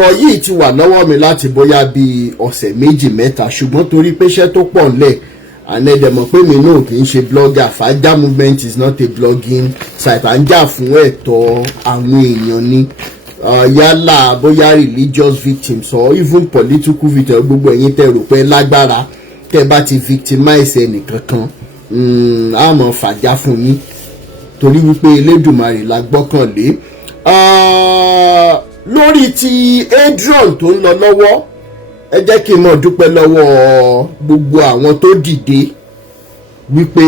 ọ̀rọ̀ yìí ti wà lọ́wọ́ mi láti bóyá bíi ọ̀sẹ̀ méjì mẹ́ta ṣùgbọ́n torí pé iṣẹ́ tó pọ̀ ńlẹ̀ ànẹ́dẹ̀mọ̀ pé mi náà kì í ṣe blogger. Fàájà movement is not a blogging site. À ń jà fún ẹ̀tọ́ àwọn èèyàn ni yálà bóyá religious victims or even political victims. Gbogbo ẹ̀yin tẹ́ rò pé lágbára tẹ́ bá ti victimize ẹnìkankan á mọ̀ fàjà fún yín torí wípé Elédùmarè la gbọ́kànlé. Lórí ti Adrian tó ń lọ lọ́wọ́, ẹ jẹ́ kí n mọ̀ dúpẹ́ lọ́wọ́ gbogbo àwọn tó dìde wípé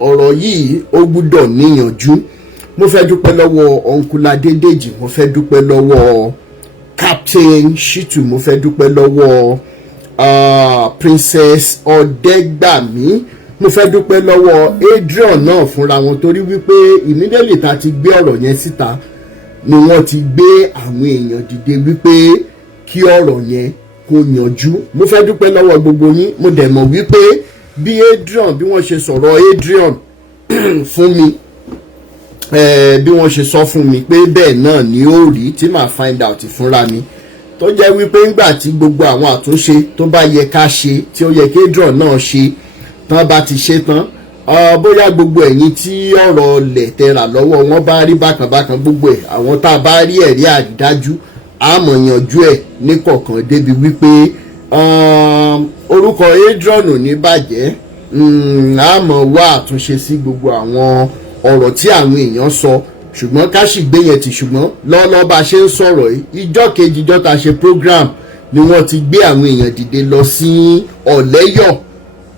ọ̀rọ̀ yìí ó gbúdọ̀ níyànjú. Mo fẹ́ dúpẹ́ lọ́wọ́ Uncle Adédèjì, mo fẹ́ dúpẹ́ lọ́wọ́ Captain Shitu, mo fẹ́ dúpẹ́ lọ́wọ́ Princess Ọ̀dẹ́gbàmí, mo fẹ́ dúpẹ́ lọ́wọ́ Adrian náà fúnra wọn torí wípé immediately tá ti gbé ọ̀rọ̀ yẹn síta ni wọ́n ti gbé àwọn èèyàn dìde wípé kí ọ̀rọ̀ yẹn kó yanjú. Mo fẹ́ dúpẹ́ lọ́wọ́ gbogbo yín. Mo dẹ̀ mọ̀ wípé bí Adrian bí wọ́n ṣe sọ̀rọ̀ Adrian fún mi bí wọ́n ṣe sọ fún mi pé bẹ́ẹ̀ náà ni ó rí tí màá find out fúnra mi tó jẹ́ wípé ńgbà tí gbogbo àwọn àtúnṣe tó bá yẹ ká ṣe tí ó yẹ kí Adrian náà ṣe tán bá ti ṣe tán bóyá gbogbo ẹ̀yin tí ọ̀rọ̀ lẹ̀ tẹ̀ra lọ́wọ́ wọn bá rí bákanbákan gbogbo ẹ̀ àwọn tá a bá rí ẹ̀rí àrídájú àmọ̀ yanjú ẹ̀ ní kọ̀ọ̀kan débi wípé orúkọ Adrian ò ní bàjẹ́ àmọ̀ wá àtúnṣe sí gbogbo àwọn ọ̀rọ̀ tí àwọn èèyàn sọ ṣùgbọ́n ká sì gbé yẹn tì. Ṣùgbọ́n lọ́lọ́ bá ṣe ń sọ̀rọ̀ yìí ìjọ́ kejì ìjọ́ ta ṣe program ni wọ́n ti gbé àwọn èèyàn dìde lọ sí Ọ̀lẹ́yọ̀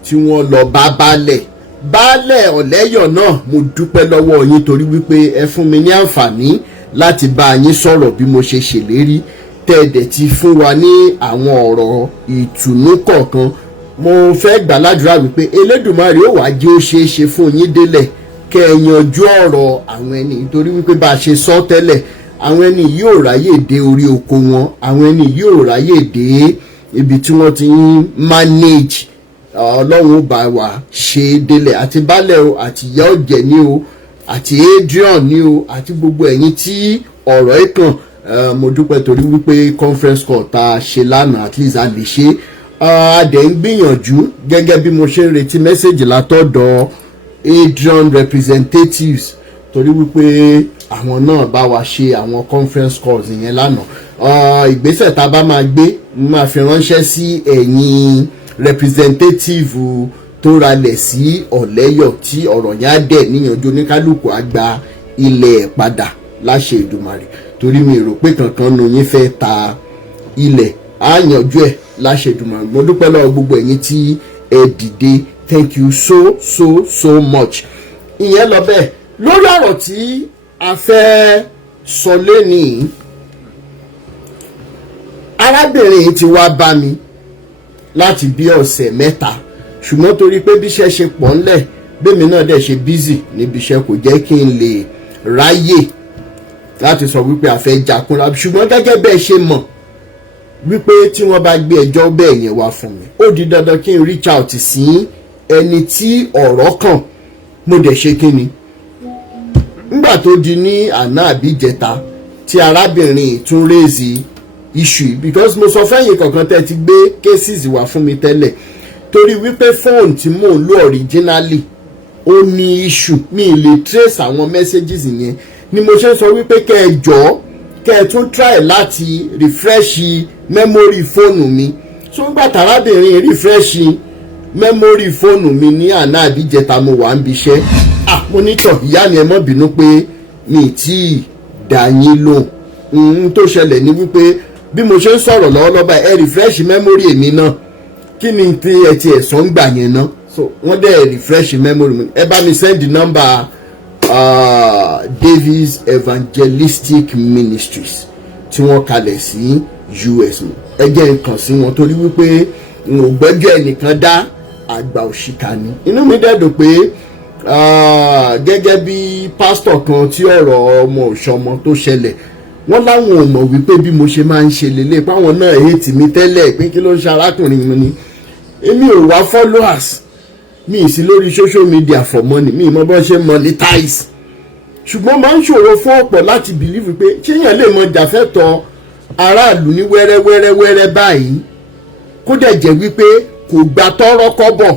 tí wọ́n lọ bá baálẹ̀ Ọ̀lẹ́yọ̀ náà. Mo dúpẹ́ lọ́wọ́ yín torí wípé ẹ fún mi ní àǹfààní láti bá yín sọ̀rọ̀ bí mo ṣe ṣèlérí tẹ́ẹ̀dẹ̀ ti fún wa ní àwọn ọ̀rọ̀ ìtùnú kọ̀ọ̀kan. Mo fẹ́ gbà ládùúrà wípé Elédùmarè ó wá jẹ́ ó ṣeé ṣe fún yín délẹ̀ kẹ́ ẹ yanjú ọ̀rọ̀ àwọn ẹni torí wípé bá a ṣe sọ tẹ́lẹ̀ àwọn ẹni yóò ráyè dé orí oko wọn, àwọn ẹni yóò ráyè dé ibi tí wọ́n ti ń manage. Ọlọ́run ó bá wa ṣe délẹ̀ àti baálẹ̀ o àti ìyá ọ̀jẹ̀ ni o àti Adrian ni o àti gbogbo ẹ̀yin tí ọ̀rọ̀ ẹ̀ kàn. Mo dúpẹ́ torí wípé conference call tá a ṣe lánàá at least a lè ṣe. A dẹ̀ ń gbìyànjú gẹ́gẹ́ bí mo ṣe ń retí mẹ́sẹ̀gì látọ̀dọ̀ Adrian representatives torí wípé àwọn náà bá wa ṣe àwọn conference calls yẹn lánàá. Ìgbésẹ̀ tá a bá máa gbé máa fi ránṣẹ́ sí ẹ̀yin representative tó ralẹ̀ sí Ọ̀lẹ́yọ̀ tí ọ̀rọ̀ yẹn á dẹ̀ níyànjú oníkálukú á gba ilẹ̀ padà láṣẹ Èdùmàrè torí mi rò pé kankan nu yín fẹ́ ta ilẹ̀ á yanjú ẹ̀ láṣẹ Èdùmàrè. Mo dúpẹ́ lọ́wọ́ gbogbo ẹ̀yin tí ẹ dìde. Thank you so much. Ìyẹn lọ bẹ́ẹ̀ lórí ọ̀rọ̀ tí a fẹ́ sọ lénìí. Arábìnrin ti wá bá mi láti bí ọ̀sẹ̀ mẹ́ta ṣùgbọ́n torí pé bí iṣẹ́ ṣe pọ̀ ńlẹ̀ bẹ́ẹ̀mi náà dẹ̀ ṣe busy níbi iṣẹ́ kò jẹ́ kí n lè ráyè láti sọ wípé a fẹ́ jakunra. Ṣùgbọ́n gẹ́gẹ́ bẹ́ẹ̀ ṣe mọ̀ wípé tí wọ́n bá gbé ẹjọ́ bẹ́ẹ̀ yẹn wá fún mi ó di dandan kí n reach out sí ẹni tí ọ̀rọ̀ kàn. Mo dẹ̀ ṣe kí ni nígbà tó di ní àná àbíjẹta tí arábìnrin tún raise issue because mo sọ fẹ́yìn kankan tẹ́ ti gbé cases wá fún mi tẹ́lẹ̀ torí wípé fóònù tí mò ń lò originally ó ní issue mi lè trace àwọn messages yẹn ni mo ṣe sọ wípé kẹ́ ẹ jọ̀ọ́ kẹ́ ẹ tún try láti refresh memory fóònù mi. So nígbà tárábìnrin refresh memory fóònù mi ní àná àbíjẹta mo wà ń biṣẹ́ mo ní tọ̀ ìyá mi ẹ má bínú pé mi tí dá yín lóhùn. Tó ṣẹlẹ̀ ní wípé bí mo ṣe ń sọ̀rọ̀ lọ́wọ́lọ́wọ́ ẹ refresh memory èmi náà kí ni tí ẹ ti ẹ̀sán gbà yẹn náà. So wọ́n dẹ̀ refresh memory mi. Ẹ bá mi send the number Davies Evangelistic Ministries tí wọ́n kalẹ̀ sí US. Ẹ jẹ́ n kàn sí wọn torí wípé n ò gbẹ́jọ́ ẹnìkan dá àgbà òṣìkà ni. Inú mi dẹ̀ dùn pé gẹ́gẹ́ bí pásítọ̀ kan tí ọ̀rọ̀ ọmọ òṣọmọ tó ṣẹlẹ̀ wọ́n láwọn ò mọ̀ wípé bí mo ṣe máa ń ṣe lélẹ̀ páwọn náà hate mi tẹ́lẹ̀ pé kí ló ń ṣe arákùnrin mi ni. Èmi ò wá followers mi ì sí lórí social media for money mi ì mọ bó ṣe monetize ṣùgbọ́n máa ń ṣòro fún ọ̀pọ̀ láti believe pé ṣéyàn lè mọ jàfẹ́tọ̀ aráàlú ní wẹ́rẹ́wẹ́rẹ́wẹ́rẹ́ báyìí kó dẹ̀ jẹ́ wípé kò gba tọ́rọ́ kọ́bọ̀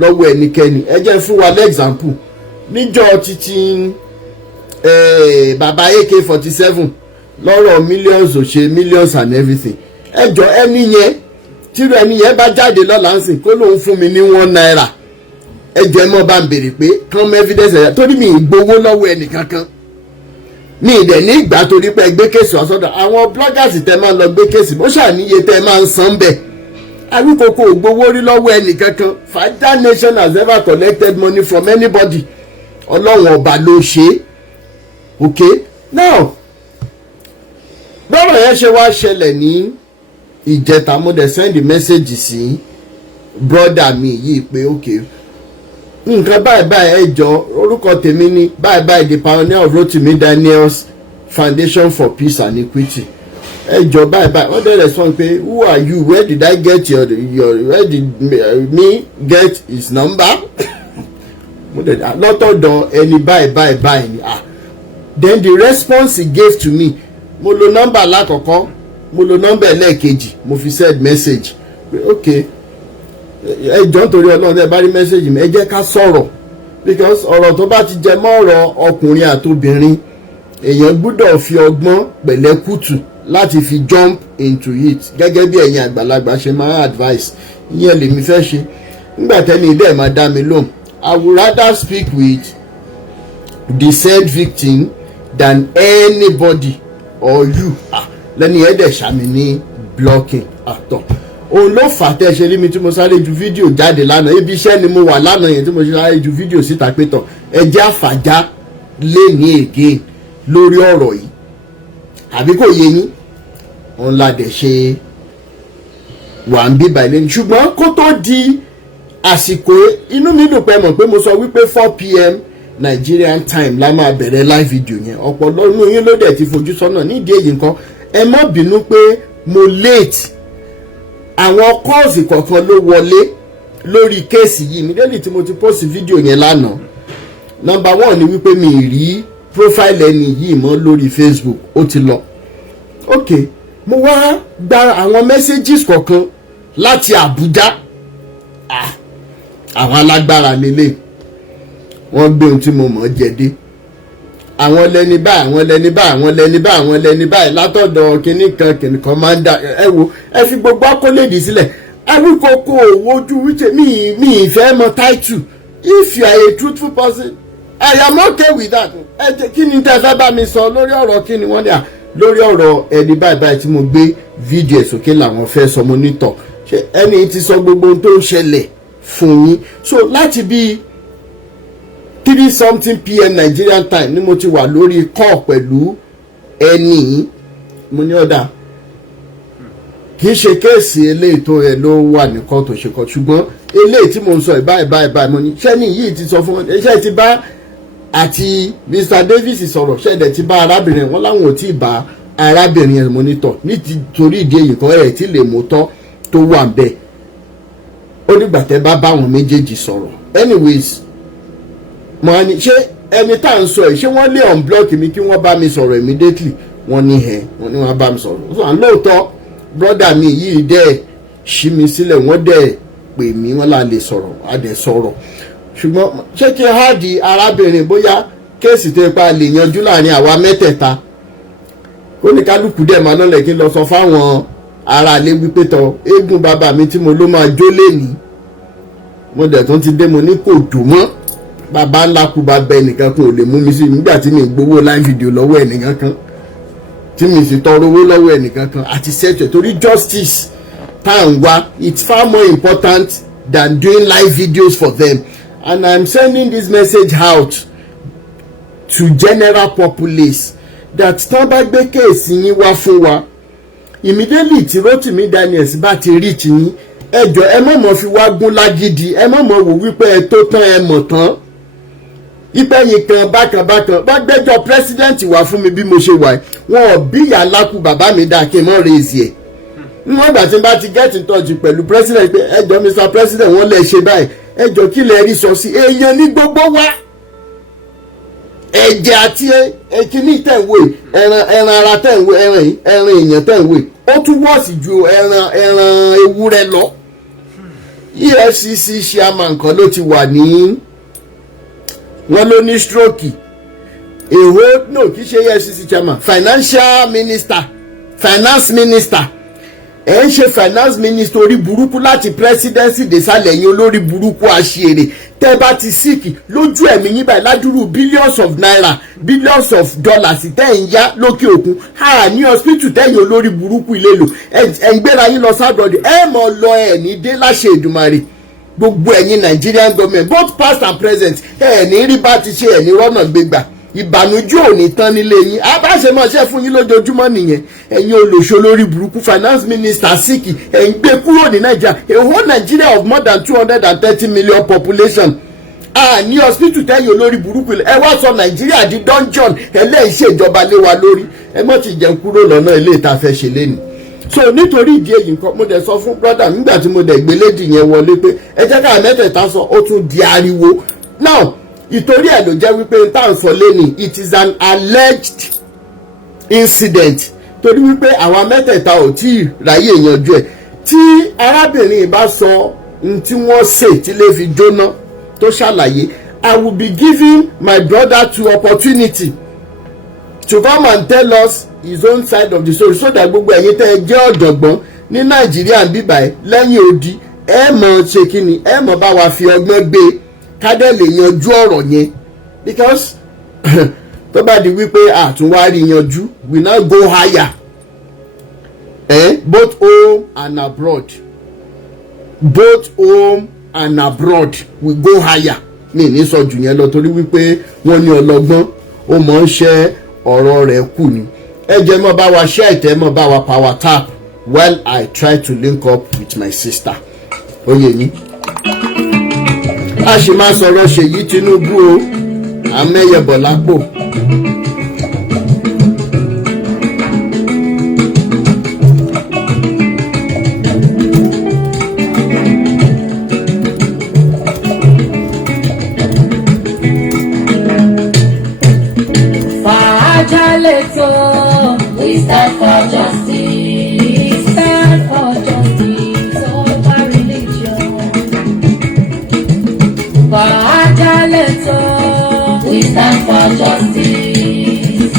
lọ́wọ́ ẹnikẹ́ni. Ẹ jẹ́ fún wa lẹ́gzámpù níjọ́ títí bàbá AK-47 lọ́rọ̀ millions ò ṣe millions and everything. Ẹjọ́ ẹni yẹn tírú ẹni yẹn bá jáde lọ́la ń sìn kó lóun fún mi ní £1. Ẹjọ́ ẹ mọ́ bá ń béèrè pé come evidence ẹ̀yà torí mi ì gbowó lọ́wọ́ ẹnì kankan. Mi ì dẹ̀ ní ìgbà torí pé gbé kéèsì ọ̀sọ́dọ̀ àwọn bloggers tẹ máa ń lọ gbé kéèsì bó ṣàníye tẹ máa ń san bẹ́ẹ̀. Awikoko ò gbowó rí lọ́wọ́ ẹnì kankan. Father nation has never collected money from anybody. Ọlọ́run ọba ló ṣe é. Okay, now bọ́rọ̀ yẹn ṣe wá ṣẹlẹ̀ ní ìjẹta mo dẹ̀ send message sí brother mi yìí pé okay nǹkan báyìí báyìí ẹ jọ orúkọ tèmi ní báyìí báyìí the pioneer of Rotimi Daniels Foundation for Peace and Equity ẹ jọ báyìí báyìí wọ́n dẹ̀ respond pé who are you, where did I get your where did me get his number mo dẹ̀ lọ́tọ̀dọ̀ ẹni báyìí báyìí báyìí ni then the response he gave to me mo lo nọ́mbà lákọ̀ọ́kọ́ mo lo nọ́mbà ẹlẹ́ẹ̀kejì mo fi send message okay ẹ jọ̀ọ́ nítorí Ọlọ́run ẹ bá rí message mi ẹ jẹ́ ká sọ̀rọ̀ because ọ̀rọ̀ tó bá ti jẹ mọ́ ọ̀rọ̀ ọkùnrin àtobìnrin èèyàn gbọ́dọ̀ fi ọgbọ́n pẹ̀lẹ́kùtù láti fi jump into it gẹ́gẹ́ bí ẹ̀yin àgbàlagbà ṣe máa advice ìyẹn lèmi fẹ́ ṣe nígbà tẹ́ni ilé ẹ̀ máa dá mi lóhùn I would rather speak with the said victim than anybody or you lẹ́ni ẹ̀dẹ̀ ṣàmì ní blocking àtọ̀ òun ló fà tẹ́ ṣe rí mi tí mo sáré ju fídíò jáde lánàá ibi iṣẹ́ ni mo wà lánàá yẹn tí mo sáré ju fídíò síta pé tọ̀ ẹjẹ́ àfàjá lé ní again lórí ọ̀rọ̀ yìí àbí kò yé yín òun la dẹ̀ ṣe wà ń bíbá ilé ṣùgbọ́n kó tó di àsìkò inú mi dùn pé mọ̀ pé mo sọ wípé 4 PM Nigerian time la máa bẹ̀rẹ̀ live video yẹn ọ̀pọ̀lọpọ̀ yín ló dẹ̀ ti fojú sọ́nà nídìí èyí nǹkan ẹ má bínú pé mo late àwọn kọ́ọ̀sì kọ̀ọ̀kan ló wọlé lórí kéèsì yìí mídẹ́lì tí mo ti post video yẹn lánàá number 1 ni wípé mi rí profile ẹni yìí mọ́ lórí Facebook ó ti lọ ok mo wá gba àwọn messages kọ̀ọ̀kan láti Abuja àwọn alágbára lélẹ̀ wọ́n gbé ohun tí mo mọ̀ jẹ́dé àwọn lẹ́ni báyìí àwọn lẹ́ni báyìí àwọn lẹ́ni báyìí àwọn lẹ́ni báyìí látọ̀dọ̀ kìnnì commander ẹ wo ẹ fi gbogbo akọ́lẹ́dì sílẹ̀ Awikoko wojú wíṣẹ́ mi ìfẹ́ mọ title if you are a truthful person I am okay with that ẹ jẹ́ kí ni tẹ́ fẹ́ bá mi sọ lórí ọ̀rọ̀ kí ni wọ́n ní lórí ọ̀rọ̀ ẹni báyìí báyìí tí mo gbé fídíò ẹ̀ sókè làwọn fẹ́ sọ mo nítọ̀ ṣé ẹni tí sọ gbogbo ohun tó ń ṣẹlẹ̀ fún yín so láti bí 3 PM Nigerian time ni mo ti wà lórí call pẹ̀lú ẹni mo ní ọ̀dà kì í ṣe kéèsì eléyìí tó ẹ ló wà ní kóòtù ṣe kọ́ ṣùgbọ́n eléyìí tí mo ń sọ báyìí mo ní ṣẹ́ni yìí ti sọ fún wọn ṣẹ́ ti bá àti Mr. Davies sọ̀rọ̀ ṣẹ́dẹ̀ ti bá arábìnrin wọn láwọn ò tí ì bá arábìnrin ẹ̀ mọ́nítọ̀ nítorí ìdí èyí kan ẹ̀ tí lè mú tọ́ tó wà bẹ́ẹ̀ ó nígbà tẹ́ bá wọn méjèèjì sọ̀rọ̀ anyways mo ní ṣé ẹni tá à ń sọ ẹ̀ ṣé wọ́n lè unblock mi kí wọ́n bá mi sọ̀rọ̀ immediately wọ́n ní wọ́n bá mi sọ̀rọ̀ so lóòótọ́ brother mi yìí dẹ̀ ṣí mi sílẹ̀ wọ́n dẹ̀ pè mí wọ́n là lè sọ̀rọ̀ a dẹ̀ sọ̀rọ̀ ṣùgbọ́n ṣé kí á di arábìnrin bóyá kéèsì tó ipa lè yanjú láàrin àwa mẹ́tẹ̀ẹ̀ta kó ní kálukú dẹ̀ máa nọ́lẹ̀ kí n lọ sọ fáwọn aráalé wípé tọ eégún bàbá mi tí mo ló máa jó lẹ́ni mo dẹ̀ tó ti dé mo ní kò dùn mọ́ bàbá ńlá kú bá bẹ ẹnìkan kan ò lè mú mi sí nígbà tí mi gbowó live video lọ́wọ́ ẹnìkan kan tí mi sì tọrọ owó lọ́wọ́ ẹnìkan kan àti ṣètò torí justice tá à ń wá it's far more important than doing live videos for them and I'm sending this message out to general populace that tán bá gbé kéèsì yín wá fún wa immediately tí Rotimi Daniels bá ti rí ti yín ẹjọ́ ẹ má mọ̀ fi wá gún lágídí ẹ má mọ̀ wò wípé ẹ tó tán ẹ mọ̀ tán ìpẹ́yìn kan bákan bá gbẹ́jọ́ president wá fún mi bí mo ṣe wà wọn ò bí ìyá lákù bàbá mi dá kí n mọ́ raise ẹ̀ níwọ̀n ìgbà tí n bá ti get in touch pẹ̀lú president pé ẹjọ́ Mr. President wọ́n lè ṣe báyìí ẹjọ́ kí lè rí sọ sí èèyàn ní gbogbo wa ẹ̀jẹ̀ àti kíní tẹ̀wé ẹran ara tẹ̀wé ẹran èèyàn tẹ̀wé ó tún wọ́ọ̀sì ju ẹran ewúrẹ́ lọ. EFCC chairman kan ló ti wà ní wọ́n ló ní stroke èwo no kì í ṣe EFCC chairman finance minister ẹ̀ ń ṣe finance minister orí burúkú láti presidency désàlẹ̀ yín olórí burúkú àṣìírè tẹ́ bá ti síkì lójú ẹ̀mí yín báyìí ládùúrú billions of naira billions of dollars tẹ́ ń yá lókè òkun ní hospital tẹ́yìn olórí burúkú ilé lò ẹ̀ ń gbéra yín lọ sábọ̀dì ẹ̀ mọ̀ lọ ẹ̀ ní dé láṣẹ Èdùmàrè gbogbo ẹ̀yin Nigerian government both past and present ẹ̀ ní rí bá ti ṣe ẹ̀ ní rọ́nà gbégbà ìbànújẹ́ ò ní tán nílé yín abáṣemọṣẹ́ fún yín lójoojúmọ́ nìyẹn ẹ̀yin olóṣò lórí burúkú finance minister síkì ẹ̀ ń gbé kúrò ní Nàìjíríà a whole Nigeria of more than 230 million population ní hospital tẹ́yìn olórí burúkú ẹ wá sọ Nàìjíríà di dungeon ẹlẹ́ìṣèjọba lé wa lórí ẹ mọ̀ ti jẹun kúrò lọ́nà ilé ìta fẹ́ ṣe lé ni. So nítorí ìdí èyí nǹkan mo dẹ̀ sọ fún brother nígbà tí mo dẹ̀ gbé lédì yẹn wọlé pé ẹ jẹ́ ká mẹ́tẹ̀ẹ̀ta sọ ó tún di ariwo now ìtorí ẹ̀ ló jẹ́ wípé n tá à ń sọ lẹ́nìí it is an alleged incident torí wípé àwọn mẹ́tẹ̀ẹ̀ta ò tí ì ráyè yanjú ẹ̀ tí arábìnrin bá sọ n tí wọ́n ṣe tí lè fi jóná tó ṣàlàyé I will be giving my brother to opportunity to come and tell us his own side of the story so that gbogbo ẹ̀yin tẹ́ ẹ jẹ́ ọ̀jọ̀gbọ́n ní Nàìjíríà ń bíbà ẹ̀ lẹ́yìn odi ẹ mọ̀ ṣe kí ni ẹ mọ̀ bá wa fi ọgbọ́n gbé kádẹ́ lè yanjú ọ̀rọ̀ yẹn because tó bá di wípé àtúnwárí yanjú we now go higher both home and abroad we go higher mi ní sọ jù yẹn lọ torí wípé wọ́n ní ọlọ́gbọ́n ó mọ̀ ń ṣe ọ̀rọ̀ rẹ̀ kù ni ẹ jẹ́ mọ́ bá wa share ìtẹ́ mọ́ bá wa power tap while I try to link up with my sister oyè yín a sì máa sọ̀rọ̀ Ṣèyí Tinubu o amẹ́yẹbọ̀ lápò. We stand for justice. We stand for justice over religion. We stand for justice.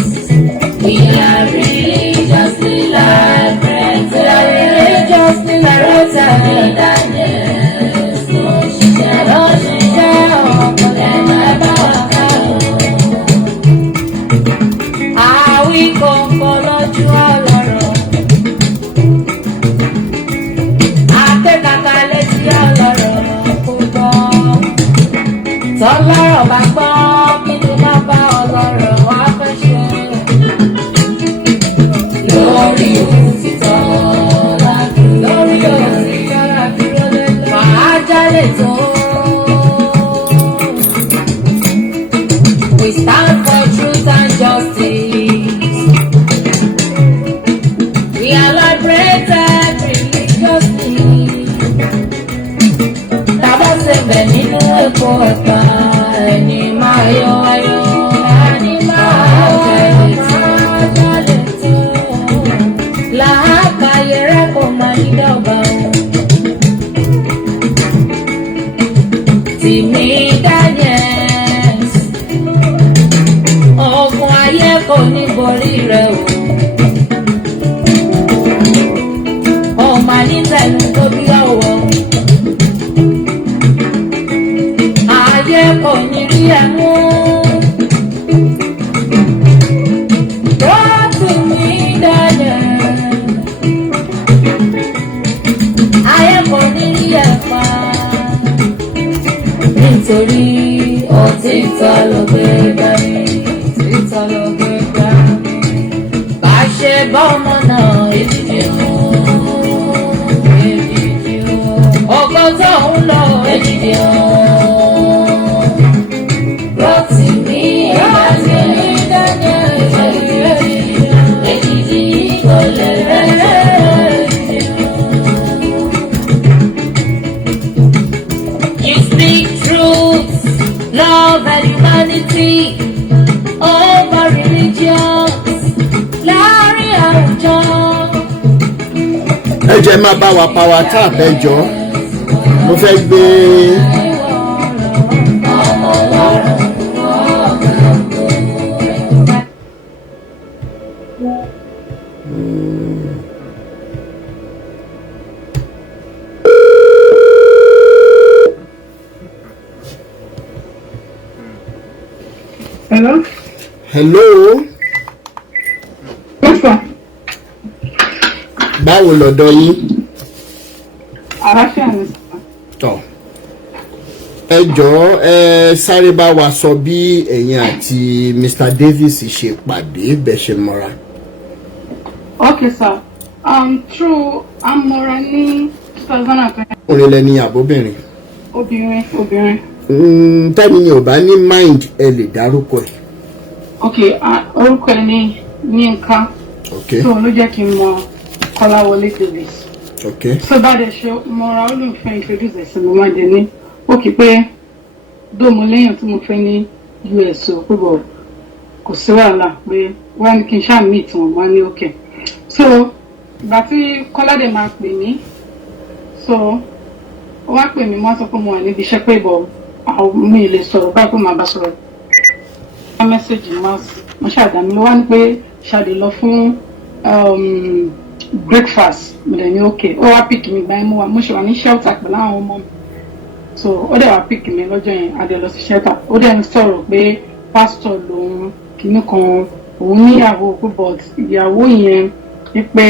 We are religiously liberated. We are religiously liberated. Daniels, no share, Awikoko lójú ọlọ́rọ̀, akẹ́kọ̀ọ́ létí ọlọ́rọ̀ kò gbọ́. Tọ́lọ́rọ̀ bá gbọ́ kí ló má bá ọlọ́rọ̀ wá fẹ́ ṣe. Lórí òtítọ́ ládùúgbò, lórí òtítọ́ ládùúgbò lẹ́lẹ́. Màá jálè tó. We stand for truth and justice. We are liberated religiously. Tàbá ṣe bẹ̀ nínú epo ẹ̀ka ẹni máa yọ ayọ̀. Ẹni máa jálè tó. Làákàyè rẹ̀ kò máa ní dọ́gba o. Tìmí Daniels. Ogun ayé kò ní borí rẹ̀ o. Ọmọ ní tẹnu tó bí ọwọ́. Ayé kò ní rí ẹ mú. Rọ́ọ̀tù mi dáyẹ̀. Ayé kò ní rí ẹ pa. Nítorí òtítọ́ ló gbé dání. Bá ṣe bá ọmọ náà èdìdì o. Ògo tó ń lọ èdìdì o. Rọ́ọ̀tì mi èdìdì kò lè rẹ̀. You speak truth, love and humanity. ẹ jẹ́ má bá wa power tap ẹ jọ mo fẹ́ gbé. Hello? Hello. Yes, sir. Báwo lọ́dọ̀ yín? Àlàáfíà ni sir. Tọ́. Ẹ jọ̀ọ́ ẹ sáré bá wa sọ bí ẹ̀yin àti Mr. Davies ṣe pàdé bẹ́ẹ̀ ṣe mọ́ra. Okay, sir. True, amọ̀ra ní 2020. Ọkùnrin lẹni àbóbìnrin. Obìnrin. Tẹ́ni ni ò bá ní mind ẹ lè dárúkọ ẹ̀. Okay, orúkọ ẹ̀ ní Nipa. Okay. So ló jẹ́ kí n mọ Kọ́láwọlé Davies. Okay. So bá dẹ̀ ṣe mọ́ra ó lè fẹ́ introduce ẹ̀ sí mi wá dé ní. Ó kì í pé dóòmù lẹ́yìn tí mo fẹ́ ní US o púpọ̀ kò sí wàhálà pé wọ́n ní kí n ṣáà meet wọn wá ní okay. So ìgbà tí Kọ́ládé máa pè mí so ó wá pè mí wọ́n sọ pé mo wà níbi iṣẹ́ pé bọ̀ mi lè sọ̀rọ̀ báyìí pé màá bá sọ̀rọ̀ mẹ́sẹ̀gì mo ṣàdámi ló wá ní pé ṣàdé lọ fún breakfast mo dẹ̀ ní okay ó wá pìkì mi gbáyé mo ṣe wà ní shelter pẹ̀lú àwọn ọmọ mi so ó dẹ̀ wá pìkì mi lọ́jọ́ yẹn a dẹ̀ lọ sí shelter ó dẹ̀ ń sọ̀rọ̀ pé pastor lòun kìíní kan òun níyàwó pé but ìyàwó yẹn wípé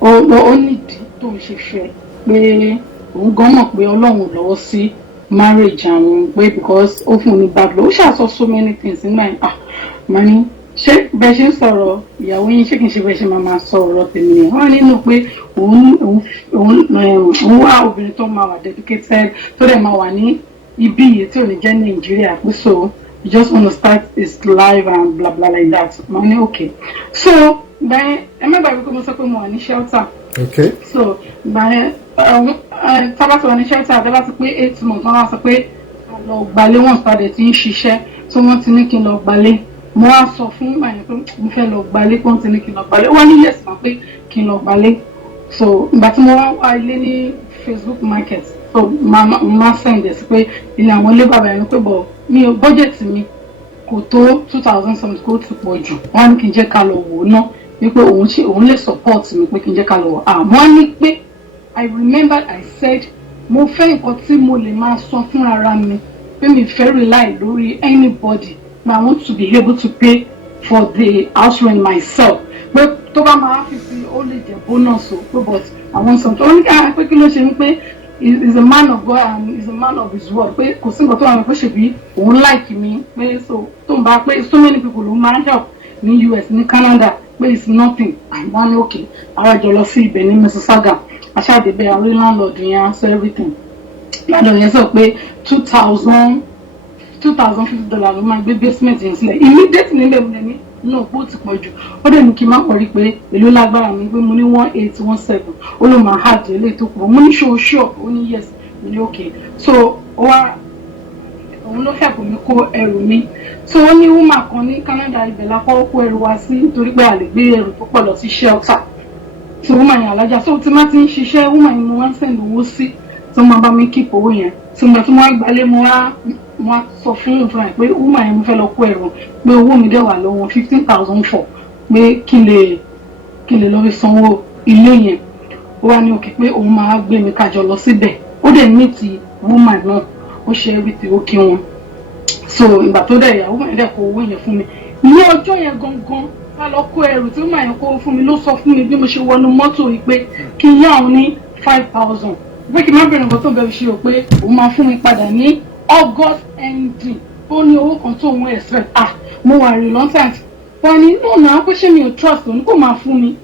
ó nídìí tó ń ṣe fẹ́ pé òun gan mọ̀ pé Ọlọ́run lọ́wọ́ sí marriage àwọn pé because ó fún un ní bad law ó ṣàṣọ so many things nígbà yẹn màá ní ṣé bẹ́ẹ̀ ṣe ń sọ̀rọ̀ ìyàwó yín ṣé kìí ṣe bẹ́ẹ̀ ṣe máa sọ ọ̀rọ̀ tèmi yẹn wọ́n nínú pé òun wá obìnrin tó máa wà dedicated tó dẹ̀ máa wà ní ibi yìí tí ò ní jẹ́ Nàìjíríà pé so you just want to start his life and blah blah like that màá ní okay so báyẹn ẹ má gbàgbé pé mo sọ pé mo wà ní shelter okay so báyẹn tábà tí wà ní shelter tábà ti pé 8 months wọ́n wá sọ pé lọ gbalé wọn padà tí ń ṣiṣẹ́ tí wọ́n ti ní kí n lọ gbalé mo wá sọ fún báyẹn pé mo fẹ́ lọ gbalé pé wọ́n ti ní kí n lọ gbalé ó wá ní yes máa pé kí n lọ gbalé so ìgbà tí mo wá ilé ní Facebook market so máa send ẹ̀ sí pé ilé àwọn ilé bàbá yẹn pé bọ̀ mi ò budget mi kò tó 2000 something kó ti pọ̀ jù wọ́n ní kí n jẹ́ ká lọ wò ó ná wípé òun lè support mi pé kí n jẹ́ ká lọ wò àmọ́ ní pé I remember I said mo fẹ́ nǹkan tí mo lè máa sọ fún ara mi pé mi fẹ́ rely lórí anybody but I want to be able to pay for the house rent myself pé tó bá máa fi sí ó lè jẹ́ bonus o pé but àwọn sọ̀tọ̀ ó ní ká pé kí ló ṣe wípé is a man of God and is a man of his word pé kò sí nǹkan tó wà ní pé ṣèbí òun like mi pé so tó ń bá pé so many people ló máa ń help ní US ní Canada pé it's nothing and wọ́n ní okay àwọn àjọ lọ sí ibẹ̀ ní Mississauga aṣáàdébẹ̀ àwọn landlord yẹn so everything landlord yẹn sọ pé $2,050 ló máa gbé basement yẹn sílẹ̀ immediately nílẹ̀ mi ní náà kó ti pọ̀ jù ó dẹ̀ ní kí n má kọrí pé èló lágbára mi pé mo ní 1817 ó ló máa hard eléyìí tó pọ̀ mo ní ṣóṣó ó ní yes mo ní okay so ó wá òun ló help mi kó ẹrù mi so ó ní woman kan ní Canada ibẹ̀ lápá ó kó ẹrù wá sí nítorí pé a lè gbé ẹrù tó pọ̀ lọ sí shelter so woman yẹn alájà so tí má ti ń ṣiṣẹ́ woman yẹn mo wá ń send owó sí tó máa bá mi keep owó yẹn tí mo wá gbalé mo wá sọ fún òun fúnra ẹ̀ pé woman yẹn mo fẹ́ lọ kó ẹrù pé owó mi dẹ̀ wà lọ́wọ́ 15,000 for pé kí n lè lọ fi sanwó ilé yẹn ó wá ní òkè pé òun máa gbé mi kájọ lọ síbẹ̀ ó dẹ̀ ní ti woman náà ó ṣe everything ó kí wọn so ìgbà tó dẹ̀ ìyàwó woman dẹ̀ kó owó yẹn fún mi ní ọjọ́ yẹn gangan ká lọ kó ẹrù tí woman yẹn kó fún mi ló sọ fún mi bí mo ṣe wọnú mọ́tò yìí pé kí n yá òun ní 5,000 pé kí n má bẹ̀rẹ̀ nǹkan tó bẹ̀rẹ̀ ṣe o pé òun máa fún mi padà ní August ending ó ní owó kan tó òun expect mo wà reluctant wọ́n ní no na pé ṣé mi ò trust òun kò máa fún mi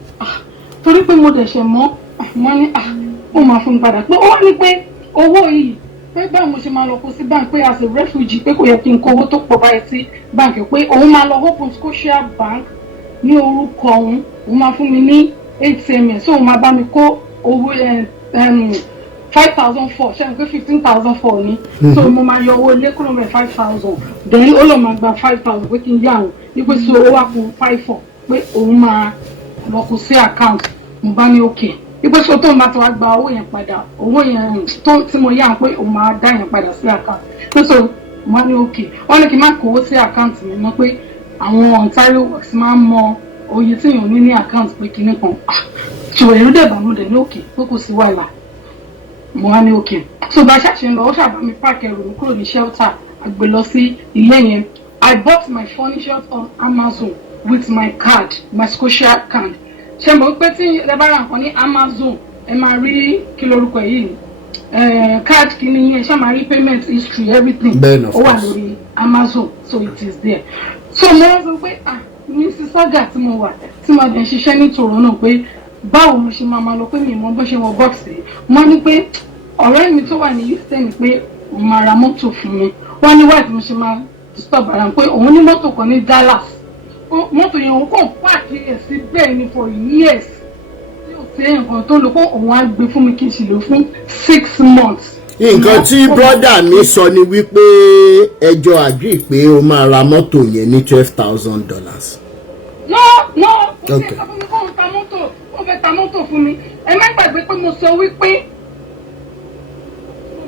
torí pé mo dẹ̀ṣẹ̀ mọ́ wọ́n ní ó máa fún mi padà pé ó wá ní pé owó yìí pé báwo mo ṣe máa lọ kó sí bank pé as a refugee pé kò yẹ kí n kó owó tó pọ̀ báyìí sí bank pé òun máa lọ open Scotia Bank ní orúkọ òun máa fún mi ní ATM so òun máa bá mi kó owó 5,000 for ṣe n pé 15,000 ni so mo máa yọ owó ilé kúrò mẹ́ 5,000 then ó lọ máa gba 5,000 pé kí n yá àwọn wípé so owó wà kún 5,400 pé òun máa lọ kó sí account mo bá ní okay ipò so tó ń bá ti wá gba owó yẹn padà owó yẹn tó tí mo yá pé òun máa dá yẹn padà sí account pé so mo ní okay wọ́n ní kí n má kówó sí account mi mọ́ pé àwọn Ontario works máa ń mọ oye tí èèyàn ní ní account pé kinní kan ṣùgbọ́n èrú dẹ̀ bàmú dẹ̀ ní okay pé kò sí wàhálà mo wá ní okay so bá ṣàṣe ń lọ ó ṣàbá mi páàkì ẹrù mi kúrò ní shelter àgbè lọ sí ilé yẹn I bought my furniture on Amazon with my card my Scotia card ṣe mo pé tí ẹ bá ra nǹkan ní Amazon ẹ máa rí kí lorúkọ yìí card kìíní yẹn ṣe máa rí payment history everything ó wà lórí Amazon so it is there so mo wá sọ pé Mrs. Saga tí mo wà tí mo dẹ̀ ṣiṣẹ́ ní Toronto pé báwo mo ṣe máa lọ pé mi mọ bó ṣe wọ bọ́ọ̀sì mo ní pé ọ̀rẹ́ mi tó wà ní Houston pé òun máa ra mọ́tò fún mi wọ́n ní wáìtì mo ṣe máa stop ara pé òun ní mọ́tò kan ní Dallas mọ́tò yẹn òun kàn pààkì ẹ̀ sí bẹ́ẹ̀ ni for years tí ò sí nǹkan tó lò pé òun á gbé fún mi kí n sì lò fún 6 months. nǹkan tí brọ́dà mi sọ ni wípé ẹjọ́ agree pé o máa ra mọ́tò yẹn ní $12,000. no kò sí ẹ̀ka fún mi kó o ta mọ́tò ó fẹ́ ta mọ́tò fún mi ẹ má gbàgbé pé mo sọ wípé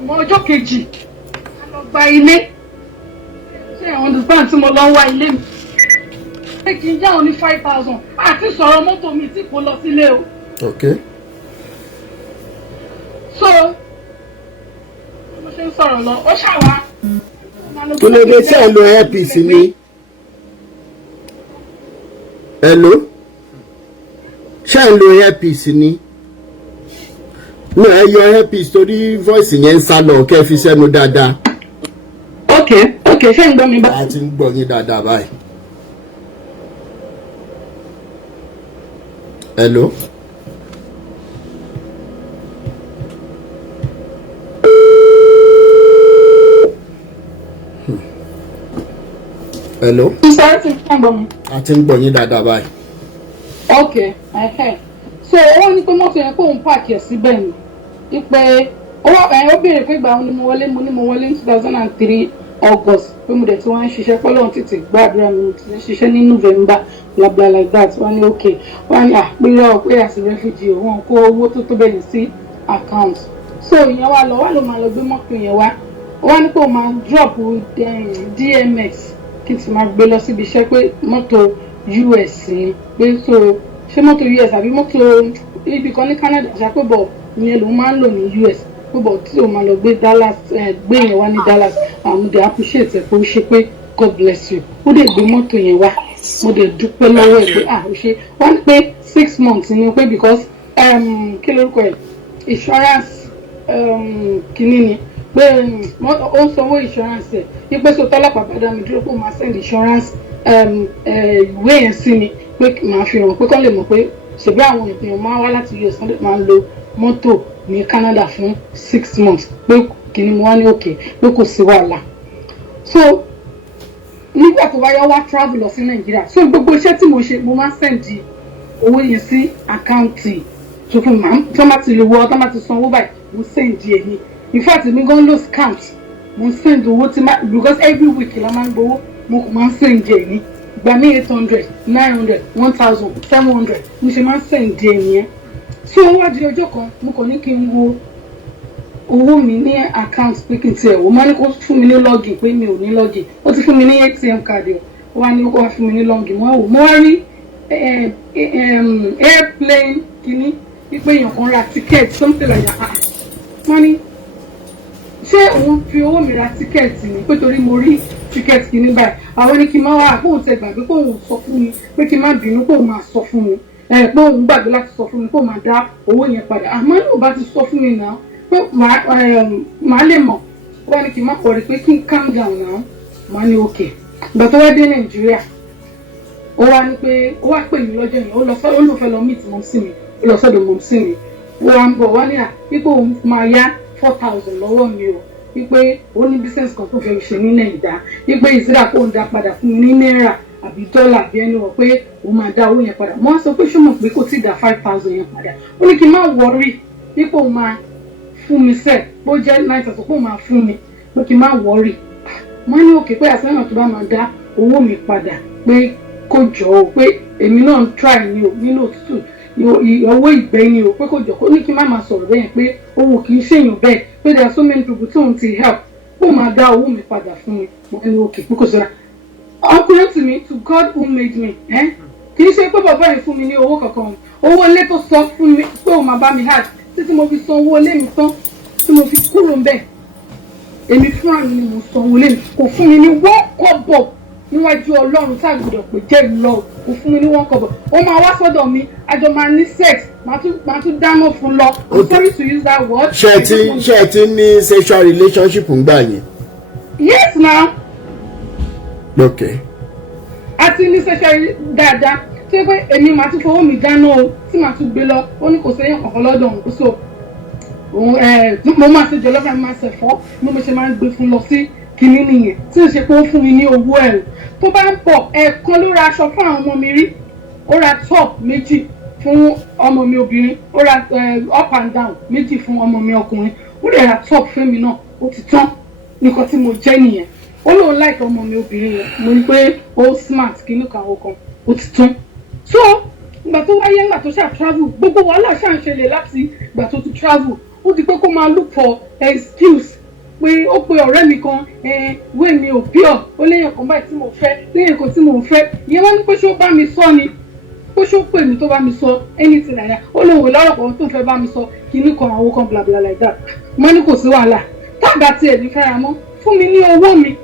mo ọjọ́ kejì a lọ gba ilé ṣé ẹ understand tí mo lọ wá ilé mi pé kí n yá òun ní 5,000 àti sọ̀rọ̀ mọ́tò mi tí kò lọ sílé o. Okay. so mo ṣe ń sọ̀rọ̀ lọ ó ṣàwá. kí ló dé tí ẹ lo airpiece ni. hello ṣé ẹ lo airpiece ni. no ẹ yọ airpiece torí voice yẹn ń sá lọ kẹ́ fi sẹ́nu dáadáa. ok ṣé ń gbọ́ mi bá. a ti ń gbọ́ yín dáadáa báyìí. hello. hello. sísá ti ń gbọ́ mi. a ti ń gbọ́ yín dáadáa báyìí. ok so owó ní pé mọ́tò yẹn kó ń pààkì ẹ̀ síbẹ̀ ni ipe ó béèrè pé ìgbà wo ni mo wọlé ní 2003 August pé mo dẹ̀ tí wọ́n ń ṣiṣẹ́ pé Ọlọ́run tètè gbàdúrà mi ti ń ṣiṣẹ́ ní November bla like that wọ́n ní okay wọ́n ní àpérò pé àti refugee wọn kó owó tó tó bẹ̀rẹ̀ sí account so ìyẹn wá lọ máa lọ gbé mọ́tò yẹn wá wọ́n ní pé ó máa drop DMX kí n sì máa gbé lọ síbi iṣẹ́ pé mọ́tò US pé so ṣé mọ́tò US àbí mọ́tò ibi kan ní Canada ṣàpébọ̀ ìyẹn lòun máa ń lò ní US pébọ̀ tí o máa lọ gbé Dallas gbé yẹn wá ní Dallas àwọn dey appreciate ẹ̀ pé ó ṣe pé God bless you ó dẹ̀ gbé mọ́tò yẹn wá mo dẹ̀ dúpẹ́ lọ́wọ́ ẹ̀ pé ó ṣe wọ́n ní pé 6 months ni pé because kí lórúkọ ẹ̀ insurance kìíní ni pé ó ń sanwó insurance ẹ̀ ní pé so tọ́lọ́pàá bá dá mi dúró pé ó máa send insurance ìwé yẹn sí mi pé màá fi hàn pé kọ́ lè mọ̀ pé ṣèbí àwọn èèyàn máa wá láti US wọ́n lè máa lo mọ́tò ní Canada fún 6 months pé kìíní mo wá ní òkè pé kò sí wàhálà so nígbà tó wáyá wá travel lọ sí Nàìjíríà so gbogbo iṣẹ́ tí mo ṣe mo máa sẹ́ǹdì owó yẹn sí àkáǹtì tó fún mi tí wọ́n bá ti lè wọ ọ́ tí wọ́n bá ti san owó báyìí mo sẹ́ǹdì ẹ̀ ní in fact mi gan lose count mo sẹ́ǹdì owó tí máa because every week la máa ń gbowó mo kò máa ń sẹ́ǹdì ẹ̀ ní gbà mí 800 900 1000 700 mo ṣe máa ń sẹ́ǹdì ẹ̀ nìyẹn tí ó wá di ọjọ́ kan mo kàn ní kí n wo owó mi ní account pé kí n tiẹ̀ wò máa ní kó fún mi ní login pé mi ò ní login ó ti fún mi ní ATM card ẹ̀ wá ní kó wá fún mi ní login mo wá rí airplane kìíní wípé èèyàn kan ra ticket something like that wọ́n ní ṣé òun fi owó mi ra ticket ni pé torí mo rí ticket kìíní báyìí àwọn ní kí n má wá kóun tẹ gbàgbé kóun sọ fún mi pé kí n má bínú kóun máa sọ fún mi pé òun gbàgbé láti sọ fún mi kóun máa dá owó yẹn padà àmọ́ ní ò bá ti sọ fún mi náà pé màá lè mọ̀ wọ́n ní kí n má kọ̀ rí pé kí n calm down náà màá ní okay ìgbà tó wá dé Nàìjíríà ó wá ní pé ó wá pè mí lọ́jọ́ yẹn ó lọ fẹ́ lọ meet mom sí mi ó lọ sọ́dọ̀ mom sí mi ó wá ń bọ̀ wá ní wípé òun máa yá 4,000 lọ́wọ́ mi o wípé ó ní business kan tó fẹ́ ṣe ní Nàìjíríà wípé ìsirà kó ń dá padà fún mi ní náírà àbí dọ́là bí ẹni wọ̀ pé òun máa dá owó yẹn padà mo á sọ pé ṣùgbọ́n pé kò tí ì dá 5,000 yẹn padà ó ní kí n má wọrí wípé òun máa fún mi sẹ́ẹ̀ bó jẹ́ 9,000 pé òun máa fún mi pé kí n má wọrí mo ní òkè pé àsẹ́yìn tó bá máa dá owó mi padà pé kó jọ ọ́ pé èmi náà ń try ni o nínú òtútù owó ìgbẹ́ ni o pé kò jọ kó ní kí n má máa sọ̀rọ̀ bẹ́ẹ̀ pé owó kì í ṣèyàn bẹ́ẹ̀ pé there are so many people tí òun ti help kó máa dá owó mi padà fún mi mo ní òkè pé kò sọ́ra ọkùnrin tì mí to God who made me kì í ṣe pé bàbá yìí fún mi ní owó kankan owó ilé tó sọ fún mi pé òun máa bá mi hard títí mo fi san owó ilé mi tán tí mo fi kúrò ńbẹ̀ èmi fúnra mi ni mo san owó ilé mi kò fún mi ní wọ́n kọ́bọ̀ níwájú Ọlọ́run tá a gbọ́dọ̀ pé jẹ́ ìlọ kò fún mi ní wọ́n kọ́bọ̀ ó máa wá sọ́dọ̀ mi àjọ máa ní sex máa tún dáná fún lọ I'm sorry to use that word. ṣé ẹ ti ní sexual relationship ń gbà yẹn. Yes now. Okay. A ti ní sexual dáadáa tí ó pé èmi máa tún fọwọ́ mi dáná o tí màá tún gbé lọ ó ní kò sẹ́yìn kankan lọ́dọ̀ òun kó so mo máa ṣe jọlọ́fà mi máa ṣẹ̀fọ́ bí mo ṣe máa ń gbé fún lọ sí kinní nìyẹn tí ó ṣe pé ó fún mi ní owó ẹ̀rù tó bá ń pọ̀ ẹ̀ẹ̀kan ló ra aṣọ fún àwọn ọmọ mi rí ó ra top méjì fún ọmọ mi obìnrin ó ra up and down méjì fún ọmọ mi ọkùnrin ó lè ra top fún mi náà ó ti tán nǹkan tí mo jẹ́ nìyẹn ó lóun láìka ọmọ mi obìnrin yẹn mo ní pé ó smart kí ní kàwọ́ kan ó ti tán so ìgbà tó wáyé ìgbà tó ṣáà travel gbogbo wàhálà ṣáà ń ṣẹlẹ̀ láti ìgbà tó ti travel ó di pé kó máa look for excuse pé ó pe ọ̀rẹ́ mi kan wé mi ò pure ó léyìn kan báyìí tí mo fẹ́ léyìn kan tí mo fẹ́ ìyẹn wọ́n ní pé ṣé ó bá mi sọ ni pé ṣé ó pè mí tó bá mi sọ anything like that ó lóun wò lọ́rọ̀ kan tó fẹ́ bá mi sọ kíní kan àwọn kan bla bla like that mo ní kò sí wàhálà táàgbà tiẹ̀ ní fẹ́ra mọ́ fún mi ní owó mi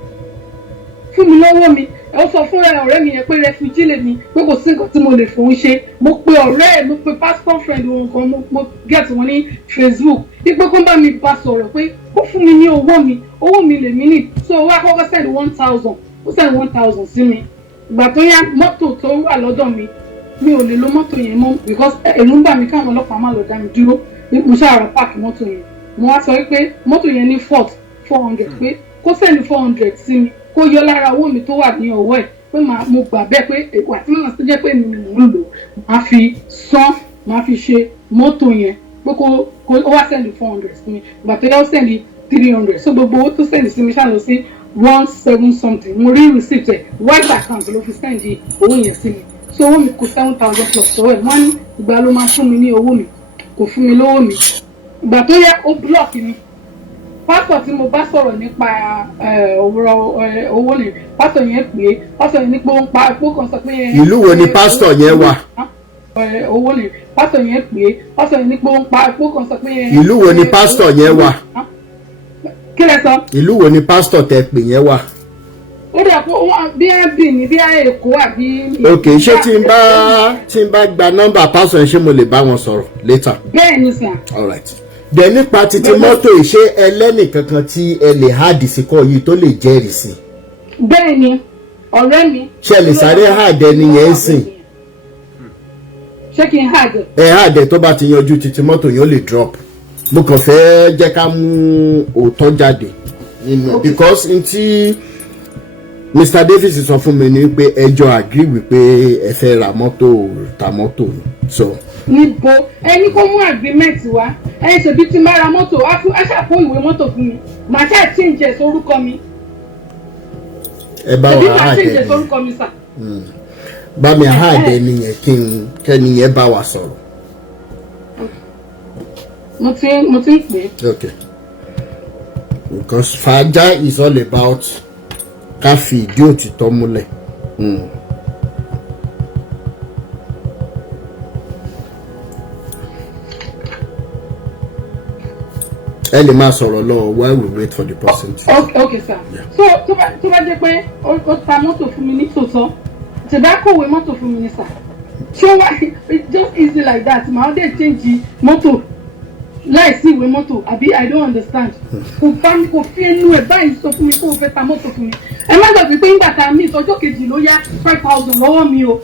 fún mi lọ́wọ́ mi ó sọ fún ọ̀rẹ́ mi yẹn pé refugee lè ní pé kò sí nǹkan tí mo lè fòun ṣe mo pe ọ̀rẹ́ ẹ̀ mo pe pastor friend wọn kan mo get wọn ní Facebook wípé kó bá mi bá sọ̀rọ̀ pé ó fún mi ní owó mi lèmi ní so owó akọ́kọ́ send 1,000 ó send 1,000 sí mi ìgbà tó yá mọ́tò tó wà lọ́dọ̀ mi ò lè lo mọ́tò yẹn mọ́ because ẹ̀rù ń bà mí káwọn ọlọ́pàá má lọ dá mi dúró mo ṣàrà páàkì mọ́tò yẹn mo wá sọ pé mọ́tò yẹn ní fault 400 pé kó send 400 sí mi kó yọ lára owó mi tó wà ní ọwọ́ ẹ̀ pé mo gbà bẹ́ẹ̀ pé èkó àti mọ̀nà tó jẹ́ pé mi ni mò ń lò máa fi san máa fi ṣe mọ́tò yẹn pé kó ó wá send 400 sí mi ìgbà tó yá ó send 300 so gbogbo owó tó send sí mi ṣáà lọ sí 17 something mo rí receipt ẹ̀ white account ló fi send owó yẹn sí mi so owó mi kó 7,000 plus owó ẹ̀ wọ́n ní ìgbà ló máa fún mi ní owó mi kò fún mi lówó mi ìgbà tó yá ó block mi pásítọ̀ tí mo bá sọ̀rọ̀ nípa owó ni pásítọ̀ yẹn pé pásítọ̀ yẹn ní pé ó ń pa epo kan sọ pé. ìlú wo ni pásítọ̀ yẹn wà. owó ni pásítọ̀ yẹn pé pásítọ̀ yẹn ní pé ó ń pa epo kan sọ pé. ìlú wo ni pásítọ̀ yẹn wà. kí lẹ sọ. ìlú wo ni pásítọ̀ tẹ pè yẹn wà. ó dà pé bí ẹ bì ní bí ẹ Èkó àbí. ok ṣé tí n bá gba nọ́mbà pásítọ̀ yẹn ṣé mo lè bá wọn sọ̀rọ̀ later. bẹ́ẹ̀ ni sà. all right. dẹ̀ nípa títí mọ́tò ìṣe ẹlẹ́nì kankan tí ẹ lè háàdì sí kọ́ yìí tó lè jẹ́rìí sí. bẹ́ẹ̀ ni ọ̀rẹ́ mi. ṣe lè sáré háàdẹ nìyẹn sìn. ṣé kí n háàdẹ. háàdẹ tó bá ti yanjú títí mọ́tò yẹn ó lè drop. mo kàn fẹ́ jẹ́ ká mú òótọ́ jáde nínú ẹ̀ because n tí Mr. Davies sọ fún mi ni pé ẹjọ́ agree wípé ẹ fẹ́ ra mọ́tò ta mọ́tò so. níbo ẹni kó mú agreement wá ẹni ṣèbí tí n bá ra mọ́tò á ṣàpò ìwé mọ́tò fún mi màá ṣáà change ẹ̀ sórúkọ mi. ẹ bá wa màá change ẹ̀ sórúkọ mi sà. bá mi háàdẹ nìyẹn kẹ́ni yẹn bá wa sọ̀rọ̀. mo ti ń pè é. okay because Faja is all about ká fi ìdí òtítọ́ múlẹ̀. ẹ lè máa sọ̀rọ̀ lọ while we wait for the person. okay sir. Yeah. So tó bá jẹ́ pé ó ta mọ́tò fún mi ní tòótọ́ tẹ̀bá kọ̀wé mọ́tò fún mi ní sà ṣé wá it's just easy like that màá dé change mọ́tò láìsí ìwé mọ́tò àbí I don't understand kò fi ẹnu ẹ̀ báyìí sọ fún mi kó o fẹ́ ta mọ́tò fún mi ẹ má gbàgbé pé nígbà tá a mí ìtọ́jọ́ kejì ló yá 5,000 lọ́wọ́ mi o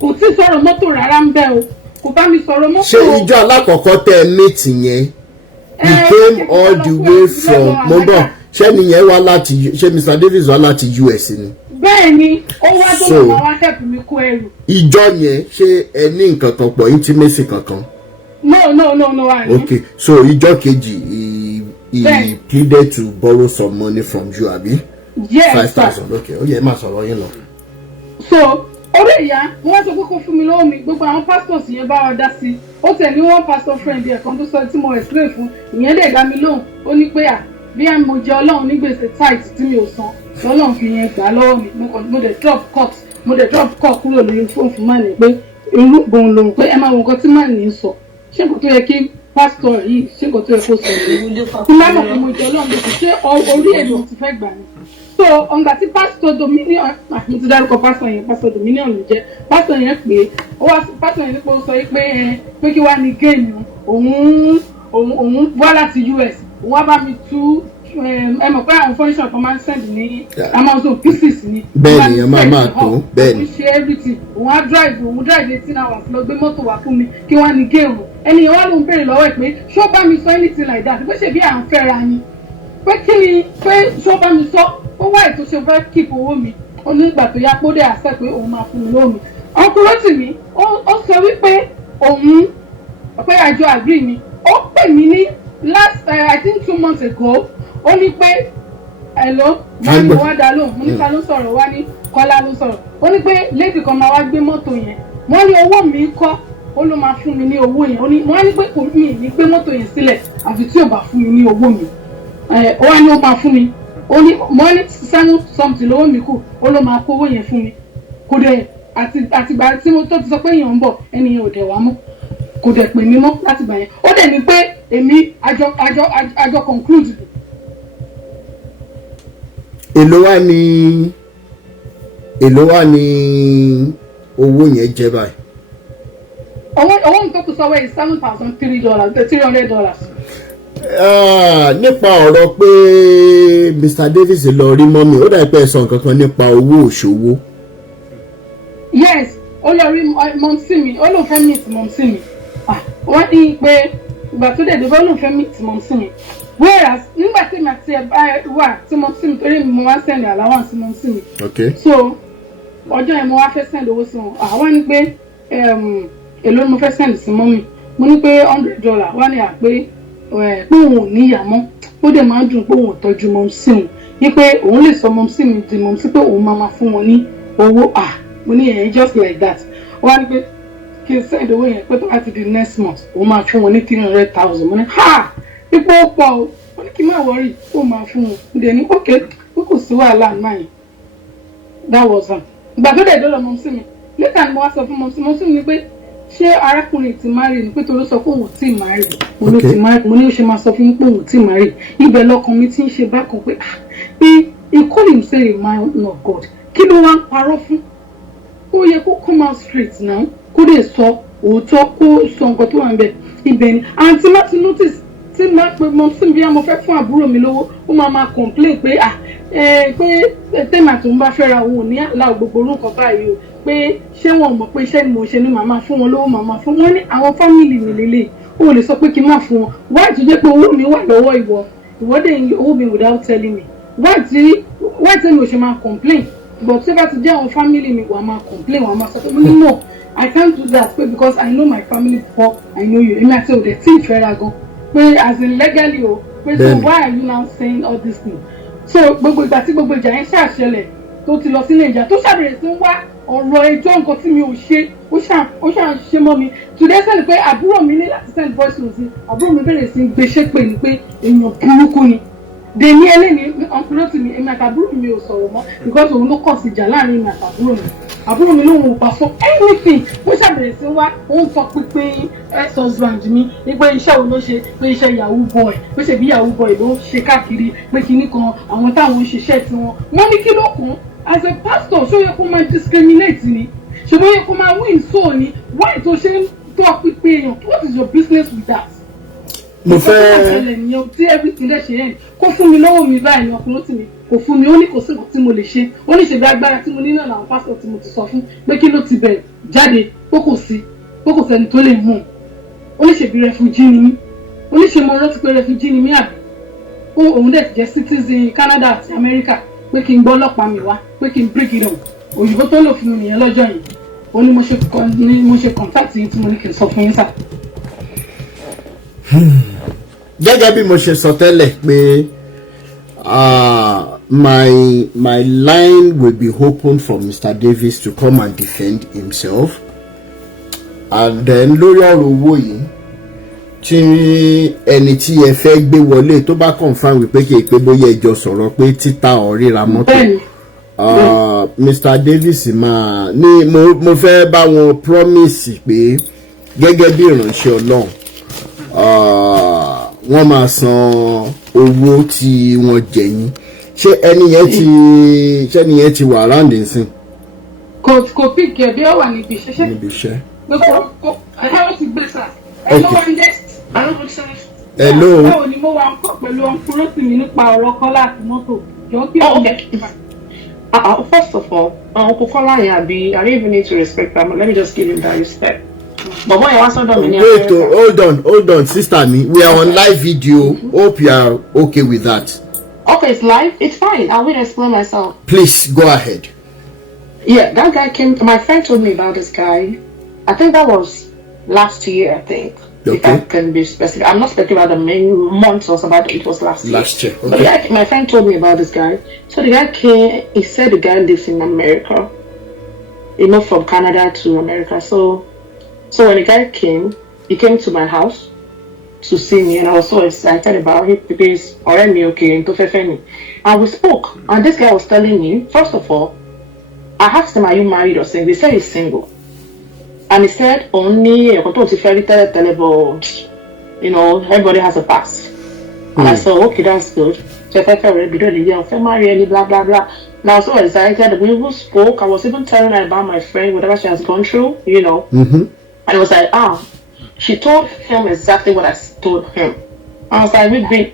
kò tí sọ̀rọ̀ mọ́tò rárá ń bẹ́ o kò bá mi sọ̀rọ̀ mọ́tò. ṣé ìjọ alákọ̀ọ́kọ́ tẹ méètì yẹn he came all the way from mọ́bọ̀ ṣé nìyẹn wá láti ṣé Mr. Davies wá láti US ni. bẹ́ẹ̀ ni ó wá tó lọ́wọ́ wá help mi kó ẹrù. ìjọ yẹn ṣé ẹ ní nǹkan kan pọ̀ intimacy kankan. No. Okay, so ìjọ kejì he pleaded to borrow some money from you, abi? Yes, 5,000. Okay, ó yẹ máa sọ̀rọ̀ yín lọ. So ọ̀rẹ́ ìyá wọ́n sọ pé kó fún mi lọ́wọ́ mi gbogbo àwọn pastors yẹn bá wa dá sí ó tẹ̀ ní one pastor friend ẹ̀ kan tó sọ tí mo explain fún ìyẹn dẹ̀ dá mi lóhùn ó ní pé bí mo jẹ ọlọ́run ní gbèsè tithe tí mi ò san lọ́lọ́run fi yẹn gbà lọ́wọ́ mi mo dẹ̀ drop cut kúrò lórí fóònù fún màní pé irú gbòǹ lòun pé ẹ máa wo nǹkan tí màní sọ ṣé nǹkan tó yẹ kí pásítọ̀ yìí ṣé nǹkan tó yẹ kó sọ tí má mọ̀ pé mo jẹ ọlọ́run gbèsè ṣé orí èlò ti fẹ́ gbà ni. So ọ̀ngbà tí pásítọ̀ Dominion mo ti dárúkọ pásítọ̀ yẹn pásítọ̀ Dominion ló jẹ́ pásítọ̀ yẹn pé ó wá pásítọ̀ yẹn pé ó sọ pé kí wá ní géèmù òun wá láti US òun wá bá mi tú ẹ mọ̀ pé àwọn furniture kan máa ń send ní Amazon pieces ni. bẹ́ẹ̀ ni ẹ máa tó bẹ́ẹ̀ ni. òun ṣe everything òun á drive 18 hours lọ gbé mọ́tò wá fún mi kí wọ́n ní géèmù ẹni yẹn wá ló ń béèrè lọ́wọ́ ẹ̀ pé ṣó bá mi sọ anything like that pé ṣe bí à ń fẹ́ra ni pé kí ni pé ṣó bá mi sọ ó wá ètò ṣe fẹ́ keep owó mi ó ní ìgbà tó yá kó dé àṣẹ pé òun máa fún mi lówó mi ọkùnrin sì ní ó sọ wípé òun pé àjọ agree ni ó pè mí ní last I think 2 months ago ó ní pé hello wọ́n ní wọ́n dá lóhùn mo ní ká ló sọ̀rọ̀ wá ní Kọ́lá ló sọ̀rọ̀ ó ní pé lady kan máa wá gbé mọ́tò yẹn wọ́n ní owó mi kọ́ ó ló máa fún mi ní owó yẹn wọ́n ní pé kò mí ní gbé mọ́tò yẹn sílẹ̀ àfi tí ò bá fún mi ní owó mi ó wá ní ó máa fún mi ó ní mo ní 7 something lówó mi kù ó ló máa kó owó yẹn fún mi kò dẹ̀ àtìgbà tí mo tó ti sọ pé èèyàn ń bọ̀ ẹni yẹn ò dẹ̀ wá mọ́ kò dẹ̀ pè mí mọ́ láti gbà yẹn ó dẹ̀ ní pé èmi àjọ conclude. èló wá ní owó yẹn jẹ́ báyìí. owó nǹkan kò sọ wẹ́ẹ̀ $7,300. nípa ọ̀rọ̀ pé Mr. Davies lọ rí mọ́mí ó dàbí pé ẹ sọ nǹkan kan nípa owó òṣòwò. Yes ó lọ rí mọ̀mísí mi ó lóun fẹ́ meet mọ̀mísí mi wọ́n ní pé ìgbà tó dẹ̀ dé bá lóun fẹ́ meet mọ̀mísí mi whereas nígbà tí mi àti ẹ̀ bá wà tí mọ̀mísí mi torí mo wá send allowance sí mọ̀mísí mi so ọjọ́ yẹn mo wá fẹ́ send owó sí wọn àwọn ní pé èló ni mo fẹ́ send sí mọ́mí mo ní pé $100 wọ́n ní pé òun ò níyà mọ́ ó dẹ̀ máa ń dùn pé òun ò tọ́jú mọ̀mísí òun ní pé òun lè sọ mọ̀mísí mi di mọ̀mísí pé òun máa fún wọn ní owó mo ní ẹ̀yìn just like that wọ́n ní pé kí n send owó yẹn pé tó bá ti di next month òun máa fún wọn ní 300,000 mo ní ipò ó pọ̀ o wọ́n ní kí n má wọrí ó máa fún wọn mo dẹ̀ ní ok ó kò sí wàhálà náà yẹn that was am ìgbà tó dẹ̀ dọ́lọ̀ mọ̀mísí mi later ni mo wá sọ fún mọ̀mísí mi ní pé ṣé arákùnrin ti marry ni pé torí sọ pé òun ti marry mo ló ti marry mo ní ó ṣe máa sọ fún mi pé òun ti marry ibẹ̀ lọ́kàn mi ti ń ṣe bákan pé he call himself a man of God kí ló wá ń parọ́ fún ó yẹ kó come out straight now kó lè sọ òótọ́ kó sọ nǹkan tó wà ń bẹ̀ ibẹ̀ ni àǹtí má ti notice tí má pe mọ sí bí mo fẹ́ fún àbúrò mi lówó ó máa complain pé pé tèmi àti òun bá fẹ́ ra òun ò ní àlá gbogbo orúkọ báyìí o pé ṣé wọn mọ̀ pé iṣẹ́ ni mo ṣe ni màmá fún wọn lówó màmá fún wọn ní àwọn fámìlì mi lélẹ̀ ó lè sọ pé kí n má fún wọn wáyé tó jẹ́ pé owó mi wà lọ́wọ́ ìwọ dẹ̀ ń owó mi without telling me wáyé tí mi ò ṣe máa complain but tí bá ti jẹ́ àwọn fámìlì mi wà máa complain wà máa sọ pé no I can't do that pé because I know my family before I know you èmi àti òde tí ìfẹ́ ra gan pé as in legally o pé so why are you now saying all this thing so gbogbo ìgbà tí gbogbo ìjà yẹn ṣàṣẹlẹ̀ tó ti lọ sí Nàìjíríà tó ṣàbẹ̀rẹ̀ sí ń wá ọ̀rọ̀ ẹjọ́ nǹkan tí mi ò ṣe ó ṣàn ṣe mọ́ mi today sẹ́ni pé àbúrò mi ní láti send voice note sí àbúrò mi bẹ̀rẹ̀ sí gbé ṣépè ní pé èèyàn burúkú ni dèmi ẹlẹ́ni ọkùnrin tí mi èmi àtàbúrò mi ò sọ̀rọ̀ mọ́ because òun ló kọ̀ sí ìjà láàrin mi àbúrò mi lóun ò bá fún anything ó ṣàbẹ̀rẹ̀ sí wá ó ń fọ pínpín ex-husband mi ní pé iṣẹ́ wo ló ṣe pé iṣẹ́ yahoo boy pé ṣe bí yahoo boy ló ṣe káàkiri pé kinní kan àwọn táwọn ń ṣiṣẹ́ tiwọn wọ́n ní kí ló kún as a pastor ṣó yẹ kó máa discriminate ni ṣùgbọ́n yẹ kó máa win soul ni why tó ṣe ń tọ́ pípé èèyàn what is your business with that. mo fẹ́ tí everything dẹ̀ ṣe yẹn kó fún mi lọ́wọ́ mi báyìí ni ọkùnrin tì mí kò fún mi ó ní kò sí nǹkan tí mo lè ṣe ó ní ṣèbí agbára tí mo ní náà làwọn pásítọ̀ tí mo ti sọ fún pé kí ló ti bẹ̀rẹ̀ jáde ó kò sẹ́ni tó lè mú ó ní ṣèbí refugee ni mí ó ní ṣe mo rántí pé refugee ni mí àbí òun dẹ̀ ti jẹ́ citizen Canada àti America pé kí n gbọ́ ọlọ́pàá mi wá pé kí n break it down òyìnbó tó lò fún mi nìyẹn lọ́jọ́ yìí ó ní mo ṣe contact yìí tí mo ní kí n sọ fún yín sà. gẹ́gẹ́ bí mo ṣe sọ tẹ́lẹ̀ pé my line will be open for Mr. Davies to come and defend himself. And then lórí ọ̀rọ̀ owó yìí tí ẹni tí ẹ fẹ́ gbé wọlé tó bá confirm wípé kì í pé bóyá ẹjọ́ sọ̀rọ̀ pé títà or ríra mọ́tò. Mr. Davies máa ní mo fẹ́ bá wọn promise pé gẹ́gẹ́ bí ìránṣẹ́ Ọlọ́run wọ́n máa san owó tí wọ́n jẹ yín. Ṣé ẹni yẹn ti wà around nsìn? Kò pick ẹ bí ó wà níbi iṣẹ́. Níbi iṣẹ́. Ẹ̀rọ ti gbé sà. Hello. Báwo ni mo wà ń kọ́ pẹ̀lú ọkùnrin sì mi nípa ọ̀rọ̀ Kọ́lá àti mọ́tò? Jọ kí ọ̀gẹ̀. First of all, Uncle Kola Yabi, I don't even need to respect them. Let me just give him that respect. But boy, I want to wait, hold on, sister me. We are on live video. Hope you are okay with that. Okay, it's live. It's fine. I will explain myself. Please go ahead. Yeah, that guy came. My friend told me about this guy. I think that was last year. I think. Okay. If I can be specific, I'm not speaking about the main months or something. It was last year. Last year. Okay. But yeah, my friend told me about this guy. So the guy came. He said the guy lives in America. He moved from Canada to America. So when the guy came, he came to my house to see me, and I was so excited about it because already okay into Fefeni. And we spoke, and this guy was telling me, first of all, I asked him, "Are you married or single?" He said he's single. And he said, only, you know, everybody has a past. And I said, okay, that's good. So if I felt marry, blah, blah, blah. Now, so excited. We even spoke. I was even telling her about my friend, whatever she has gone through, you know. And it was like, she told him exactly what I told him. I was like,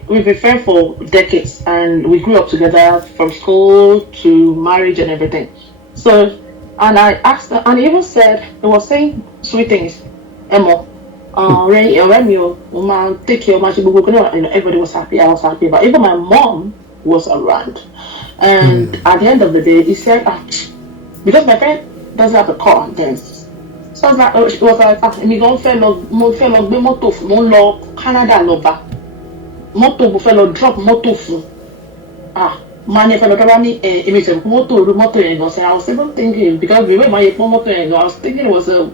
we've been friends for decades, and we grew up together from school to marriage and everything. So, and I asked her, and he even said, he was saying sweet things. Emma, take care of my everybody was happy, I was happy. But even my mom was around. And at the end of the day, he said, because my friend doesn't have a car, then. So I was like, it was like, me go moto Canada lover. Moto buffalo drop moto fu. Man, if I look at me, moto. I was even thinking, because we were my motor, I was thinking it was a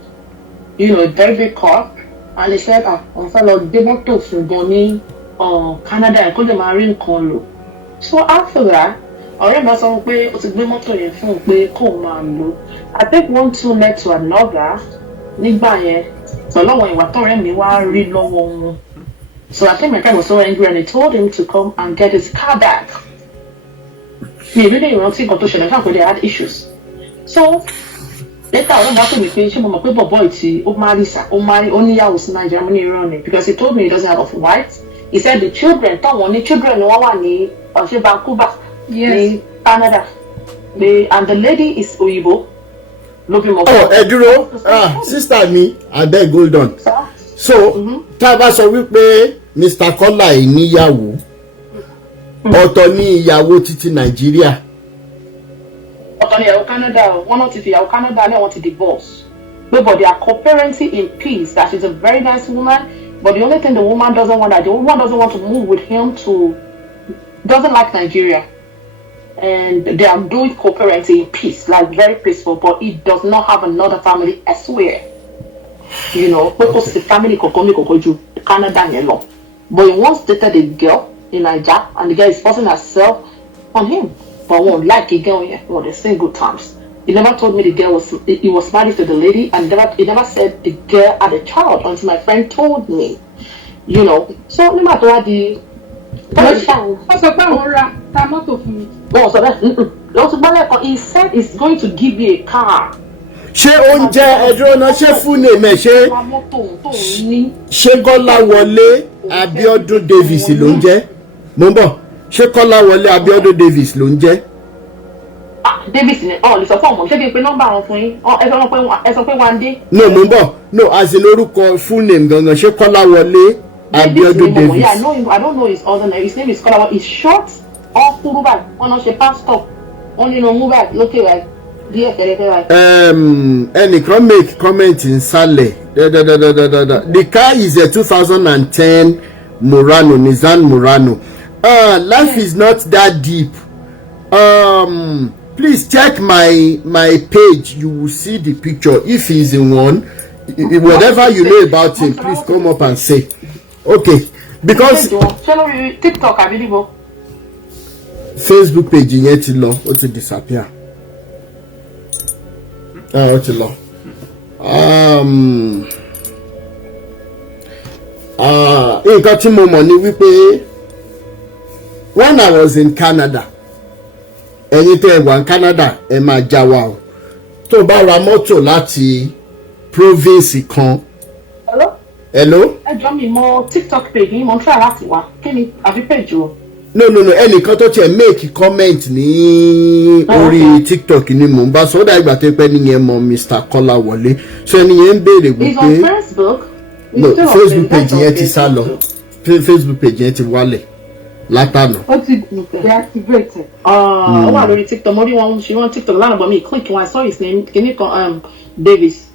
very big car. And they said, I'm fellow moto from Bonnie or Canada, I call them marine conlo. So after that, I remember some way to be motor in front way commando. I think one two led to another. Nipa, so long when what told me were read long. So I think my friend was so angry and he told him to come and get his car back. He really wanted to show them they had issues. So later on, after we finished, my people boy to marry only house in Germany running because he told me he doesn't have enough whites. He said the children, Vancouver, yes, Canada. And the lady is Oyibo. Eduro, sister me, I beg hold on. So, Taba sọ wípé Mr. Kola níyàwó. Ọ̀tọ̀ ni ìyàwó títí Nàìjíríà. Ọ̀tọ̀ ni ìyàwó Canada, one of the ìyàwó Canada and want to divorce. But they are co-parenting in peace. That she's a very nice woman. But the only thing the woman doesn't want, the woman doesn't want to move with him doesn't like Nigeria. And they are doing co-parenting in peace, like very peaceful, but he does not have another family elsewhere. You know, because the family Canada, but he once dated a girl in Nigeria, and the girl is forcing herself on him. But won't like a girl on the same good terms. He never told me the girl he was married to the lady, and he never said the girl had a child until my friend told me. You know, so no matter what he said he's going to give me a car. Ṣé oúnjẹ ẹ̀dùn náà ṣe fún name ṣé Kọ́láwọlé Abíọ́dún Davies ló ń jẹ́? Mo ń bọ̀. Ṣé Kọ́láwọlé Abíọ́dún Davies ló ń jẹ́? Davies ni lè sọ fún ọmọ ṣé bí pé nọ́mbà wọn fún yín ẹ sọ pé one day. No, mo ń bọ̀. No, as in orúkọ full name gangan ṣé Kọ́láwọlé Abíọ́dún Davies. Yeah, I don't know his other name. His name is Kọ́láwọlé. It's short. All kúrú báyìí. Wọ́n náà ṣe pastor. Wọ́n nínú mú báyìí lókè báyìí. Ẹnìkan make comment insàlẹ̀. The car is a 2010 Nissan Murano. Life is not that deep. Please check my page. You will see the picture. If he's in one, whatever you know about him, please come up and say. Okay, because TikTok, I believe. Facebook page yẹn ti lọ, ó ti disappear. Ó ti lọ. Nǹkan tí mo mọ̀ ni wípé when I was in Canada, ẹ̀yin tẹ́ ẹ wà ní Canada ẹ máa já wa o. Tó bá ra mọ́tò láti province kan. Hello? Ẹ jọ mi mọ TikTok page yìí, mo ń try láti wá. Kí ni àbí page o? No, ẹnìkan tó tiẹ̀ make comment ní orí TikTok ni mò ń bá sọ, ó dà ìgbà tó pẹ́ nìyẹn mọ Mr. Kọ́láwọlé. So ẹnìyẹn ń béèrè wípé. He's on Facebook. No, Facebook page yẹn ti sá lọ. Facebook page yẹn ti wálẹ̀ látànà. Ó ti deactivate. Ó wà lórí TikTok. Mo rí wọn ṣe wọn TikTok lánàá, but me click when I saw his name. Kìíní kan Davies.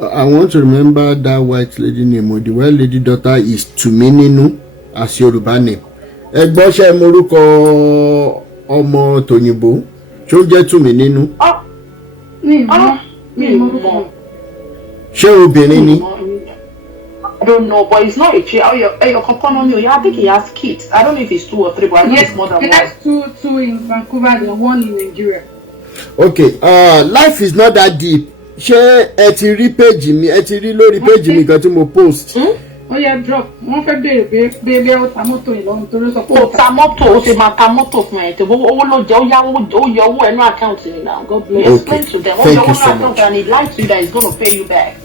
I want to remember that white lady name. The white lady daughter is Tumininu as Yoruba name. Ẹgbọ́n ṣe morúkọ ọmọ tòyìnbó tó jẹ́ Tumininu. Mi mọ̀. Ṣé obìnrin ni? I don't know, but it's not a child. I think he has kids. I don't know if it's 2 or 3, but I think it's more than one. He has two in Vancouver and 1 in Nigeria. Okay, life is not that deep. Ṣé ẹ ti rí page mi, ẹ ti rí lórí page mi kan tí mo post? Ó yẹ drop. Wọ́n fẹ́ béèrè ó ta mọ́tò ìlọrin torí sọ pé ó ta mọ́tò, ó ṣe máa ta mọ́tò fún ẹ̀ tó owó ló jẹ́, ó yọ owó ẹnu àkáǹtì ni now. God bless. Explain to them. Ó yọ owó ẹnu àkáǹtì and he lied to you that he's going to pay you back.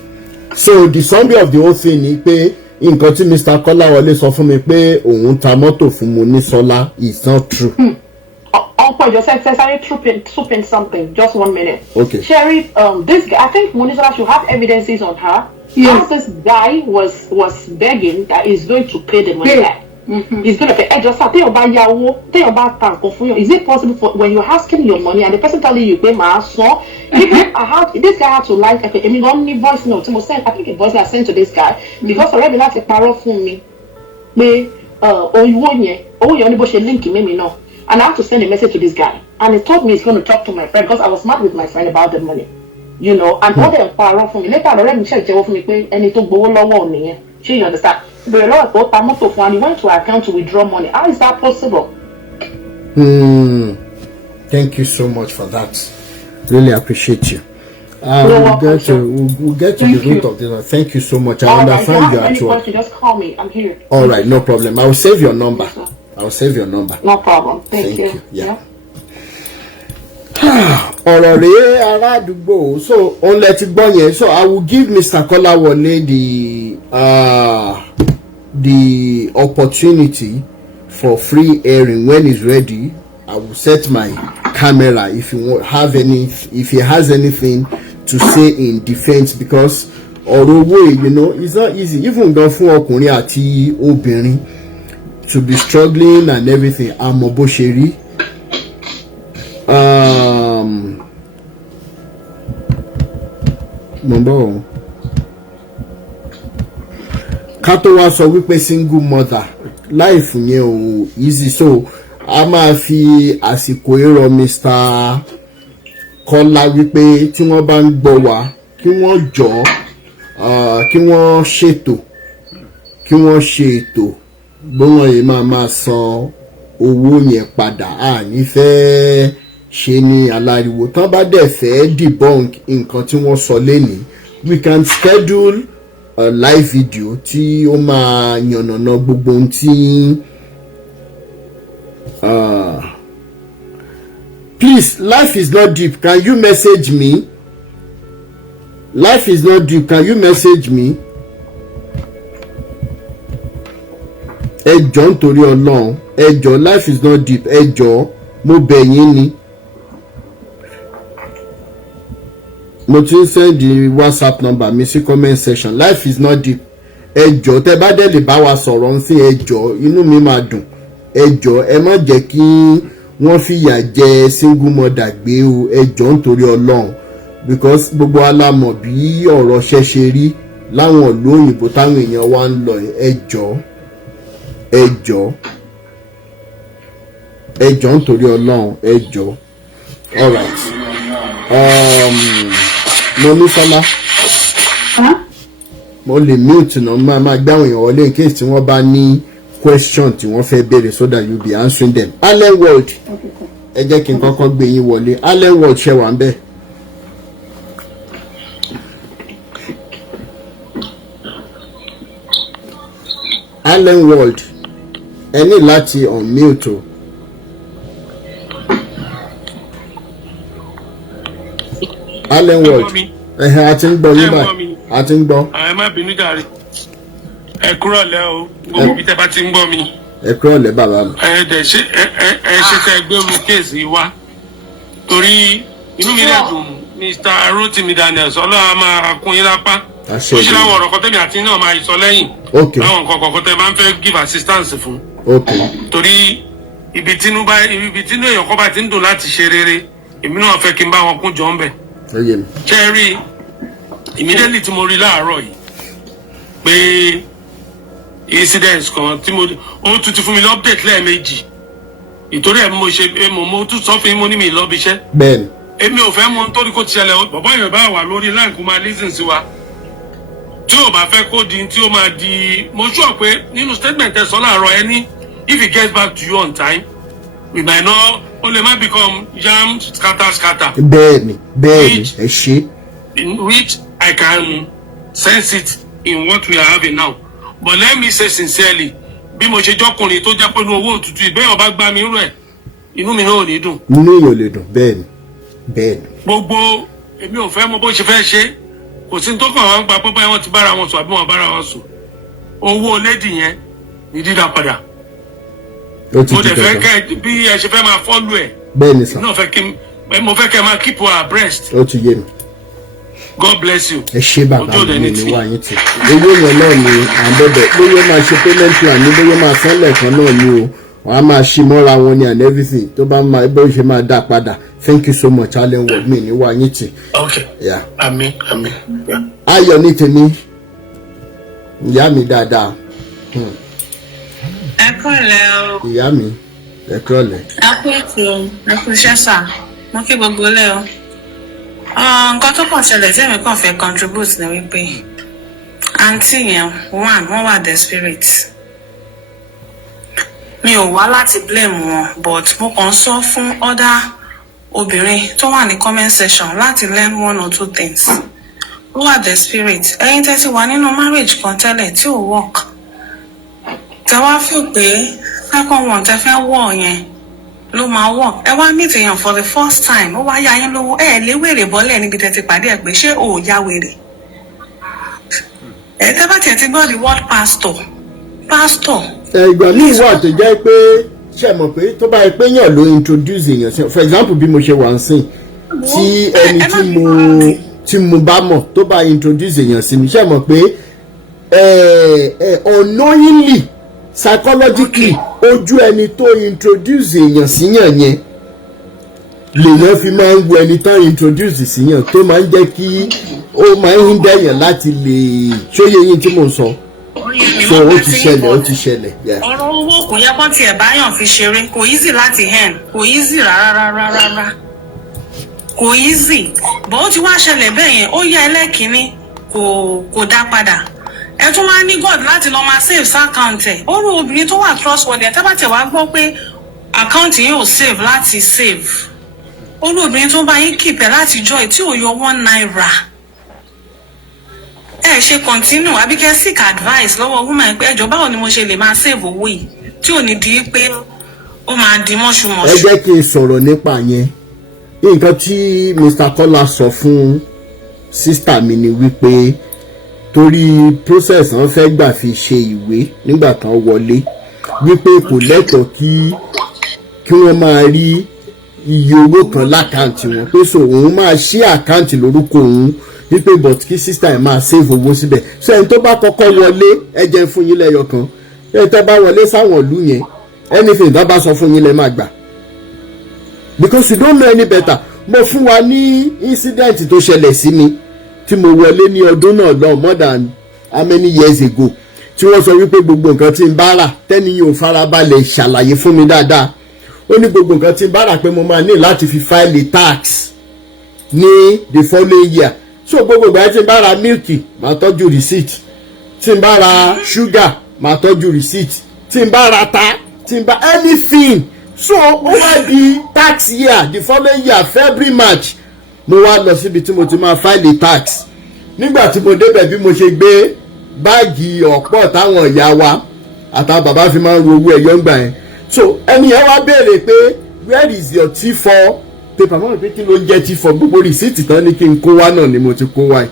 So the summary of the whole thing ni pé nǹkan tí Mr. Kọ́láwọlé sọ fún mi pé òun ta mọ́tò fún Monísọ́lá is not true. Uncle, just say troop in something. Just 1 minute. Okay. Sherry, this guy, I think Monísọ́lá should have evidences on her. Yes. As this guy was begging that he's going to pay the money back. He's going to pay. Just tell about that. Is it possible for when you're asking your money and the person telling you pay my son? This guy had to like. I mean, only voice note. I think a voice I sent to this guy because already that's a parrot for me. Me, link me no. And I have to send a message to this guy. And he told me he's going to talk to my friend because I was mad with my friend about the money. You know, and all them power for me. Later, I already checked for me, and he took below on me. You understand? But a lot of Tamoto and he went to our account to withdraw money. How is that possible? Thank you so much for that. Really appreciate you. We'll get to the root of this. Thank you so much. I understand you at work. Just call me. I'm here. All right, no problem. I will save your number. Yes, I'll save your number. No problem. Thank you. Yeah. Ọ̀rọ̀ rèé ará àdúgbò, so òun lẹ ti gbọ́ yẹn, so I will give Mr. Kọ́láwọlé the opportunity for free airing when he's ready. I will set my camera if he has anything to say in defense, because ọ̀rọ̀ owó, you know, it's not easy even gan fún ọkùnrin àti obìnrin to be struggling and everything. Àmọ́ bó ṣe rí. Number ká tó wá sọ wípé single mother life yẹn ò easy, so a máa fi àsìkò èrò Mr. Kọ́lá wípé tí wọ́n bá ń gbọ́ wá kí wọ́n jọ kí wọ́n ṣe ètò bí wọ́n yìí máa san owó yẹn padà. Ní fẹ́ ṣe ní aláriwo tán bá dẹ̀ fẹ́ debunk nǹkan tí wọ́n sọ lénìí, we can schedule a live video tí ó máa yànnàná gbogbo ohun tí please, life is not deep. Can you message me? Life is not deep. Can you message me? Ẹ jọ̀ọ́ nítorí Ọlọ́run, ẹ jọ̀ọ́, life is not deep. Ẹ jọ̀ọ́, mo bẹ̀ yín ni. Mo ti send the WhatsApp number mi sí comment section. Life is not deep. Ẹ jọ̀ọ́, tẹ́ bá dẹ̀ lè bá wa sọ̀rọ̀ ń sìn, ẹ jọ̀ọ́, inú mi máa dùn. Ẹ jọ̀ọ́, ẹ má jẹ́ kí wọ́n fìyà jẹ single mother gbé o. Ẹ jọ̀ọ́ nítorí Ọlọ́run, because gbogbo alámọ̀ bí ọ̀rọ̀ ṣe rí láwọn ìlú òyìnbó táwọn èèyàn wá ń lọ. Ẹ jọ̀ọ́, ẹ jọ̀ọ́. ẹ jọ̀ọ́ nítorí Ọlọ́run ẹ jọ̀ọ́. All right. Mo ní Sọlá. Mo lè mute náà máa gbáwọn èèyàn wọlé in case tí wọ́n bá ní question tí wọ́n fẹ́ béèrè so that you be answering them. Allen World, ẹ jẹ́ kí n kọ́kọ́ gbé yín wọlé. Allen World ṣe wà ń bẹ̀. Allen World, ẹ ní láti unmute o. Allen World, a ti ń gbọ́ yín báyìí, a ti ń gbọ́. Ẹ má bínú jàre. Ẹ kúrọ̀lẹ́ o, gbogbo ibi tẹ́ bá ti ń gbọ́ mi. Ẹ kúrọ̀lẹ́ bàbá mi. Ẹ dẹ̀ ṣe tẹ́ gbé mu kéèsì wá. Torí inú mi rẹ̀ dùn Mr. Rotimi Daniels Ọlọ́run máa kún yín lápá. Ó ṣe láwọn ọ̀rọ̀ kan tẹ́mi àti náà máa sọ lẹ́yìn. Láwọn nǹkan kọ̀ọ̀kan tẹ́ máa ń fẹ́ give assistance fún. Torí ibi tínú èèyàn kan bá ti ń dùn láti ṣe rere, èmi náà fẹ́ kí n bá wọn kún jọ ń bẹ̀. Ṣé rí immediately tí mo rí láàárọ̀ yìí pé incidents kan tí ó tún ti fún mi ní update lẹ́ẹ̀mejì ìtorí ẹ̀ mo tún sọ fún yín mo ní mi lọ́bi iṣẹ́. Bẹ́ẹ̀ni. Èmi ò fẹ́ mọ nítorí kó ti ṣẹlẹ̀ bàbá yẹn bá wà lórí line kó máa listen sí wa tí ò bá fẹ́ kó di tí ó máa di mo sọ pé nínú statement ẹ sọ láàárọ̀ ẹni if he gets back to you on time we might not ó lè má become jam scatter. Bẹ́ẹ̀ni ẹ ṣe. In which I can sense it in what we are having now. But let me say sincerely, bí mo ṣe jọkùnrin tó jẹ́ pé inú owó òtútù ìbéèyàn bá gbá mi rẹ̀ inú mi náà ò ní dùn. Inú yóò lè dùn bẹ́ẹ̀ni. Gbogbo èmi ò fẹ́ mọ bó ṣe fẹ́ ṣe kò sí tó kàn wọ́n gba pé báyọ̀ wọ́n ti bára wọn sùn àbí wọ́n bára wọn sùn. Owó lédì yẹn ní dídá padà. Mo dẹ̀ fẹ́ kẹ́ bí ẹ ṣe fẹ́ máa fọ́lù ẹ̀. Bẹ́ẹ̀ni sà. Mo fẹ́ kẹ́ máa keep her abreast. Ó ti yé mi. God bless you. Ẹ ṣé bàbá mi ní wá yín tì. Owó yẹn náà ni àbẹ̀bẹ̀ bóyá máa ṣe payment plan ní bóyá máa san lẹ́ẹ̀kan náà ni o. Wọ́n á máa ṣí mọ́ra wọn ni and everything tó bá máa bó ṣe máa dá padà. Thank you so much Allen World mi ní wá yín tì. Okay. Yeah. Àmín. Ayọ̀ ní tèmi. Ìyá mi dáadáa. Ẹ kúrọ̀lẹ́ o. Ìyá mi ẹ kúrọ̀lẹ́. Ẹ kú ètò ẹ kú iṣẹ́ sà. Mo kí gbogbo lẹ́ o. Nǹkan tó kàn ṣẹlẹ̀ tí èmi kàn fẹ́ contribute ni wípé àǹtí yẹn wọ́n wà desperate. Mi ò wá láti blame wọn but mo kàn sọ fún other obìnrin tó wà ní comment section láti learn one or two things. Ó wà desperate. Ẹ̀yin tẹ́ ti wà nínú marriage kan tẹ́lẹ̀ tí ò work. Tẹ wá feel pé second one tẹ fẹ́ wọ̀ yẹn ló máa work. Ẹ wá meet èèyàn for the first time ó wá yá yín lówó ẹ lé wèrè bọ́lẹ̀ níbi tẹ́ ti pàdé ẹ̀ pé ṣé ò ya wèrè. Ẹ tẹ́ bá tiẹ̀ ti gbọ́ the word pastor. Ìgbà míì wà tó jẹ́ pé ṣe mọ̀ pé tó bá yẹ pé yàn ló introduce èèyàn sí for example bí mo ṣe wà ń sìn tí ẹni tí mo bá mọ̀ tó bá introduce èèyàn sí mi ṣe mọ̀ pé unknowingly psychologically ojú ẹni tó introduce èèyàn síyàn yẹn lèèyàn fi máa ń wo ẹni tó introduce síyàn tó máa ń jẹ́ kí ó máa ń dẹ̀yàn láti lè ṣóyè yín tí mò ń sọ. So ó ti ṣẹlẹ̀. Ọ̀rọ̀ owó kò yẹ kán tiẹ̀ báyàn fi ṣeré kò easy láti hen kò easy rárá kò easy bó ó ti wá ṣẹlẹ̀ bẹ́ẹ̀ yẹn ó yẹ ẹlẹ́kìnní kò dá padà. Ẹ tún máa ní God láti lọ máa save account ẹ̀. Ó rú obìnrin tó wà trustworthy ẹ̀ tábàtẹ̀ wá gbọ́ pé account yìí ò save láti save. Ó rú obìnrin tó bá yín keep ẹ̀ láti joy tí ò yọ 1 naira. Ẹ ṣe continue àbí kẹ́ seek advice lọ́wọ́ woman pé ẹjọ́ báwo ni mo ṣe lè máa save owó yìí tí ò ní di pé ó máa di mọ́ṣúmọ́ṣú. Ẹ jẹ́ kí n sọ̀rọ̀ nípa yẹn. Nǹkan tí Mr. Kola sọ fún sister mi ni wípé torí process wọn fẹ́ gbà fi ṣe ìwé nígbà kan wọlé wípé kò lẹ́tọ̀ọ́ kí wọ́n máa rí iye owó kan lákàntì wọn pé so òun máa ṣí àkáǹtì lórúkọ òun wípé but kí sister ẹ̀ máa save owó síbẹ̀ so ẹni tó bá kọ́kọ́ wọlé ẹ jẹ́ fún yín lẹ́yọ kan ẹ tẹ́ bá wọlé sáwọn ìlú yẹn anything tó bá sọ fún yín lẹ́ máa gbà because you don't know any better. Mo fún wa ní incident tó ṣẹlẹ̀ sí mi tí mo wọlé ní ọdún náà lọ more than how many years ago tí wọ́n sọ wípé gbogbo nǹkan tí ń bá rà tẹ́ni yóò farabalẹ̀ ṣàlàyé fún mi dáadáa ó ní gbogbo nǹkan tí n bá rà pé mo máa ní láti fi file tax ní the following year. So gbogbo ìgbà tí n bá ra mílìkì máa tọ́jú receipt, tí n bá ra ṣúgà máa tọ́jú receipt, tí n bá ra ata, tí n bá anything. So over the tax year the following year February March mo wá lọ síbi tí mo ti máa file tax. Nígbà tí mo débẹ̀ bí mo ṣe gbé báàgì ọ̀pọ̀ táwọn ìyá wa àtàwọn bàbá fi máa ń ro owó ẹ̀yọ́ ń gbà yẹn. So ẹni yẹn wá béèrè pé where is your T4 paper? Mọ́ mi pé kí ló ń jẹ́ T4? Gbogbo rìsíìtì tán ní kí n kó wá náà ni mo ti kó wá yìí.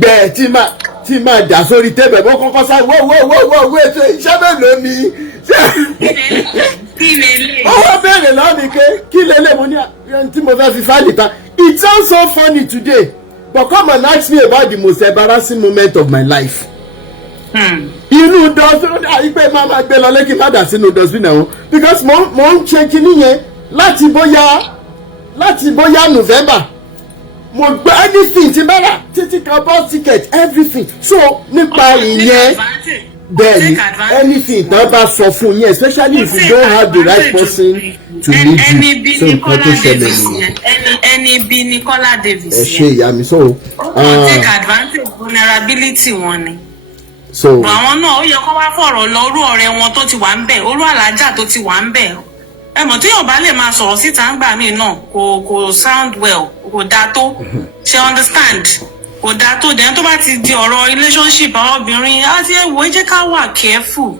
Bẹ́ẹ̀ tí máa dà sórí tébẹ̀ bó kọ́kọ́ sáré wó ètò iṣẹ́ mélòó ni. Ó wá béèrè lọ́ọ̀mì pé kí lélẹ̀ mo ní tí mo fẹ́ fi fáìlì ta. It sounds so funny today, but come and ask me about the most embarrassing moment of my life. Inú dustbin àyípẹ́ máa gbé lọ lẹ́kì má dà sínú dustbin náà because mo ń ṣe kinní yẹn láti bóyá November mo gbé anything ti bára títí kan bus ticket everything. So nípa ìyẹn bẹ́ẹ̀ni anything tán bá sọ fún yín especially if you don't have the right person to lead you. So nǹkan tó ṣẹlẹ̀ nìyẹn. ẹni bí Nicola Davies ẹ ṣe ìyá mi so. take advantage vulnerability wọn ni. So àwọn náà ó yẹ kó wá fọ̀rọ̀ lọ orú ọ̀rẹ́ wọn tó ti wà ń bẹ̀ orú alájà tó ti wà ń bẹ̀. Ẹ mọ̀ tí yóò bá lè máa sọ̀rọ̀ síta ń gbà mí náà kò sound well kò dáa tó ṣe understand kò dáa tó dẹ̀ tó bá ti di ọ̀rọ̀ relationship àwọn obìnrin á ti ẹ̀ wò ó jẹ́ ká wà careful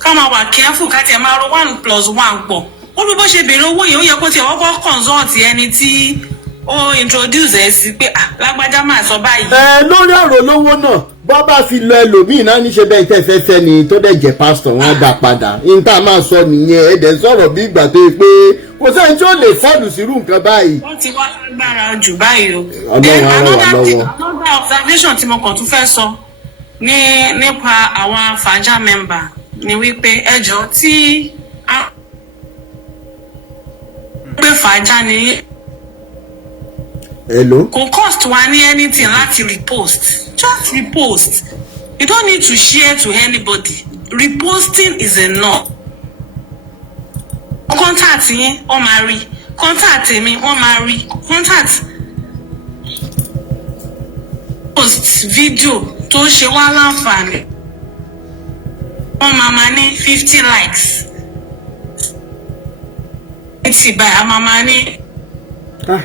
ká máa wà careful ká tiẹ̀ máa ro 1+1 pọ̀ ó bí bó ṣe béèrè owó yìí ó yẹ kó tiẹ̀ wọ́pọ̀ consult ẹni tí ó introduce ẹ sí pé lágbájá máa sọ báyìí. Lórí ọ̀rọ̀ lówó náà bọ́ bá fi lọ ẹlòmíì náà níṣẹ́ bẹ́ẹ̀ tẹ́ fẹ́fẹ́ ni tó dẹ̀ jẹ́ pásítọ̀ wọn á dá padà níta máa sọ nìyẹn ẹ̀dẹ̀ sọ̀rọ̀ bí ìgbà tó yẹ pé kò sẹ́ni tí ó lè fọ́ọ̀lù sírú nǹkan báyìí. wọ́n ti wá lágbára jù báyìí o. Ọlọ́run á ràn wá lọ́wọ́. another observation tí mo kàn tún fẹ́ sọ nípa àwọn fàájà member ni wípé ẹjọ́ tí a gbé fàájà ní. Hello. Kò cost wa ní anything láti repost. Just repost. You don't need to share to anybody. Reposting is enough. Contact yín, wọ́n máa rí. Contact mi, wọ́n máa rí. Contact. Post video tó ṣe wá láǹfààní. Wọ́n máa ní 50 likes. It's by a máa ní.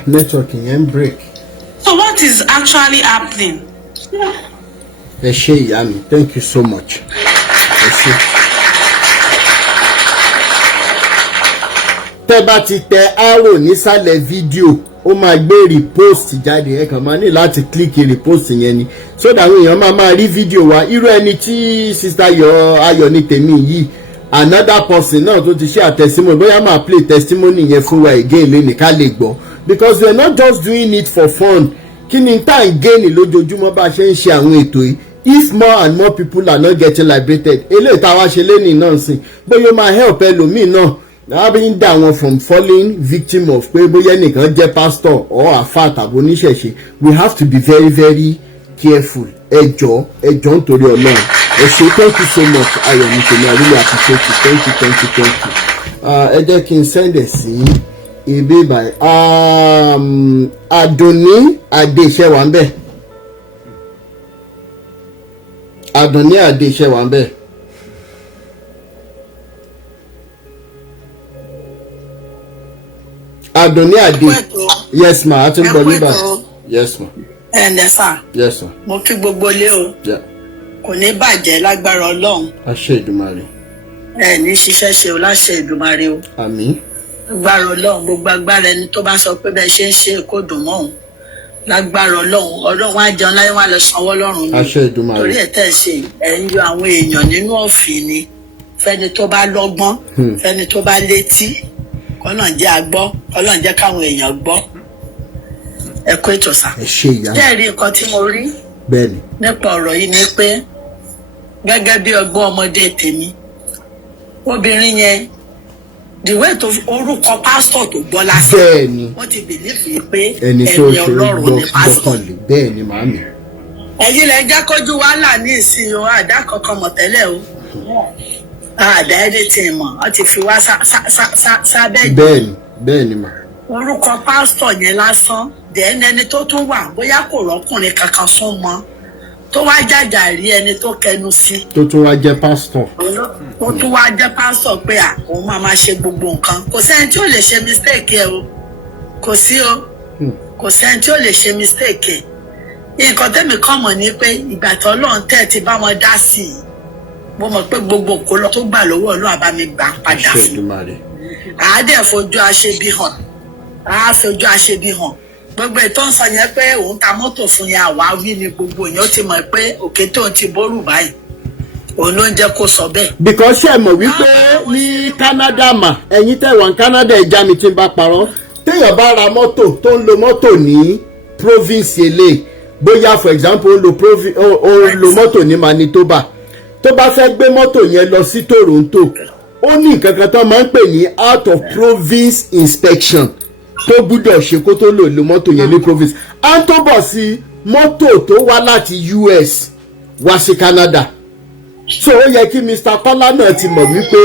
Network yẹn break. So what is actually happening? Ẹ ṣé ìyá mi, thank you so much. Ẹ ṣé. Tẹ́ bá ti tẹ arrow nísàlẹ̀ fídíò ó máa gbé repost jáde ẹ kàn máa ní láti click repost yẹn ni so that àwọn èèyàn máa rí fídíò wa irú ẹni tí sister Ayọ̀ ní tèmi yìí another person náà tó ti ṣe àtẹsímọ́nì bóyá máa play testimony yẹn fún wa again lẹ́nìí ká lè gbọ́ because we are not just doing it for fun kí ni tá à ń gé ní lójoojúmọ́ bá a ṣe ń ṣe àwọn ètò yìí if more and more people are not getting liberated eléyìí táwa ṣe lẹ́nìí náà sìn bóyá ó máa help ẹlòmíì náà náà bí ń dà wọn from falling victim of pé bóyá nìkan jẹ́ pastor or àfáà tàbí oníṣẹ̀ṣe we have to be very very careful ẹjọ́ nítorí Ọlọ́run ẹ ṣé thank you so much Ayọ̀ ní tèmi I really appreciate you thank you. Ẹ jẹ́ kí n send ẹ̀ sí ibi báyìí Àdùnní Adé iṣẹ́ wà ń bẹ̀ Àdùnní Adé iṣẹ́ wà ń bẹ̀. Àdùnní Adé yes ma a ti ń gbọ́ nígbà yes ma. ẹ ǹdẹ́ sà. yes ma. mo kí gbogbo ilé o. kò ní bàjẹ́ lágbára Ọlọ́run. àṣẹ Èdùmàrè. ẹ ní ṣiṣẹ́ ṣe o láṣẹ Èdùmàrè o. àmín. lágbára Ọlọ́run gbogbo agbára ẹni tó bá sọ pé bẹ́ẹ̀ ṣe ń ṣe kó dùn mọ́ òun lágbára Ọlọ́run á jẹun láyé wọn á lọ sanwó lọ́rùn ni. àṣẹ Èdùmàrè. torí ẹ̀ tẹ̀ ṣe ẹ̀ ń yọ àwọn èèyàn nínú ọ̀fìn ni fẹ́ni tó bá lọ́gbọ́n fẹ́ni tó bá létí Ọlọ́run jẹ́ agbọ́ Ọlọ́run jẹ́ káwọn èèyàn gbọ́ ẹ kó ètò sá. ẹ ṣé ìyá. jẹ́rìí nǹkan tí mo rí nípa ọ̀rọ̀ yìí ni pé gẹ́gẹ́ bí ọgbọ́n ọmọdé tèmi obìnrin yẹn the way tó orúkọ pásítọ̀ tó gbọ́ lásán bẹ́ẹ̀ni wọ́n ti bìlífì pé ẹni tó ṣe Ọlọ́run ni pásítọ̀. bẹ́ẹ̀ni màámi. ẹ̀yin lẹ jẹ́ kójú wàhálà ní ìsìn o àdá kankan mọ̀ tẹ́lẹ̀ o àdáyé tí mọ̀ ọ́ ti fi wá sábẹ́ bẹ́ẹ̀ni mà. orúkọ pásítọ̀ yẹn lásán dẹ́n ẹni tó tún wà bóyá kò rọ́kùnrin kankan sún mọ́ tó wá jàjà rí ẹni tó kẹnu sí. tó tún wá jẹ́ pásítọ̀. ó tún wá jẹ́ pásítọ̀ pé òun máa ṣe gbogbo nǹkan kò sẹ́ni tí ó lè ṣe mistake ẹ o kò sí o kò sẹ́ni tí ó lè ṣe mistake ẹ nǹkan tẹ́mi kàn mọ̀ ni pé ìgbà tó Ọlọ́run tẹ̀ ti bá wọn dá sí i mo mọ̀ pé gbogbo kò lọ tó gbà lọ́wọ́ Ọlọ́run àbá mi gbà padà fún àádẹ́ fojú aṣebi hàn àáfojú aṣebi hàn gbogbo ètò ń sọ yẹn pé òun ta mọ́tò fún yẹn àwa wí ni gbogbo yẹn ó ti mọ̀ pé òkè tó ń ti bórù báyìí òun ló ń jẹ́ kó sọ bẹ́ẹ̀. because ṣe mọ̀ wípé ní Canada mà ẹ̀yin tẹ̀wọ̀n Canada ẹja mi ti ń bá parọ́ téèyàn bá ra mọ́tò tó ń lo mọ́tò ní province ele bóyá for example ó lo mọ́tò ní Manitoba tó bá fẹ́ gbé mọ́tò yẹn lọ sí Toronto ó ní nǹkan kan tó máa ń pè ní out of province inspection tó gbúdọ̀ ṣe kó tó lò lo mọ́tò yẹn ní province à ń tó bọ̀ sí mọ́tò tó wá láti US wá sí Canada so ó yẹ kí Mr. Kọ́lá náà ti mọ̀ wípé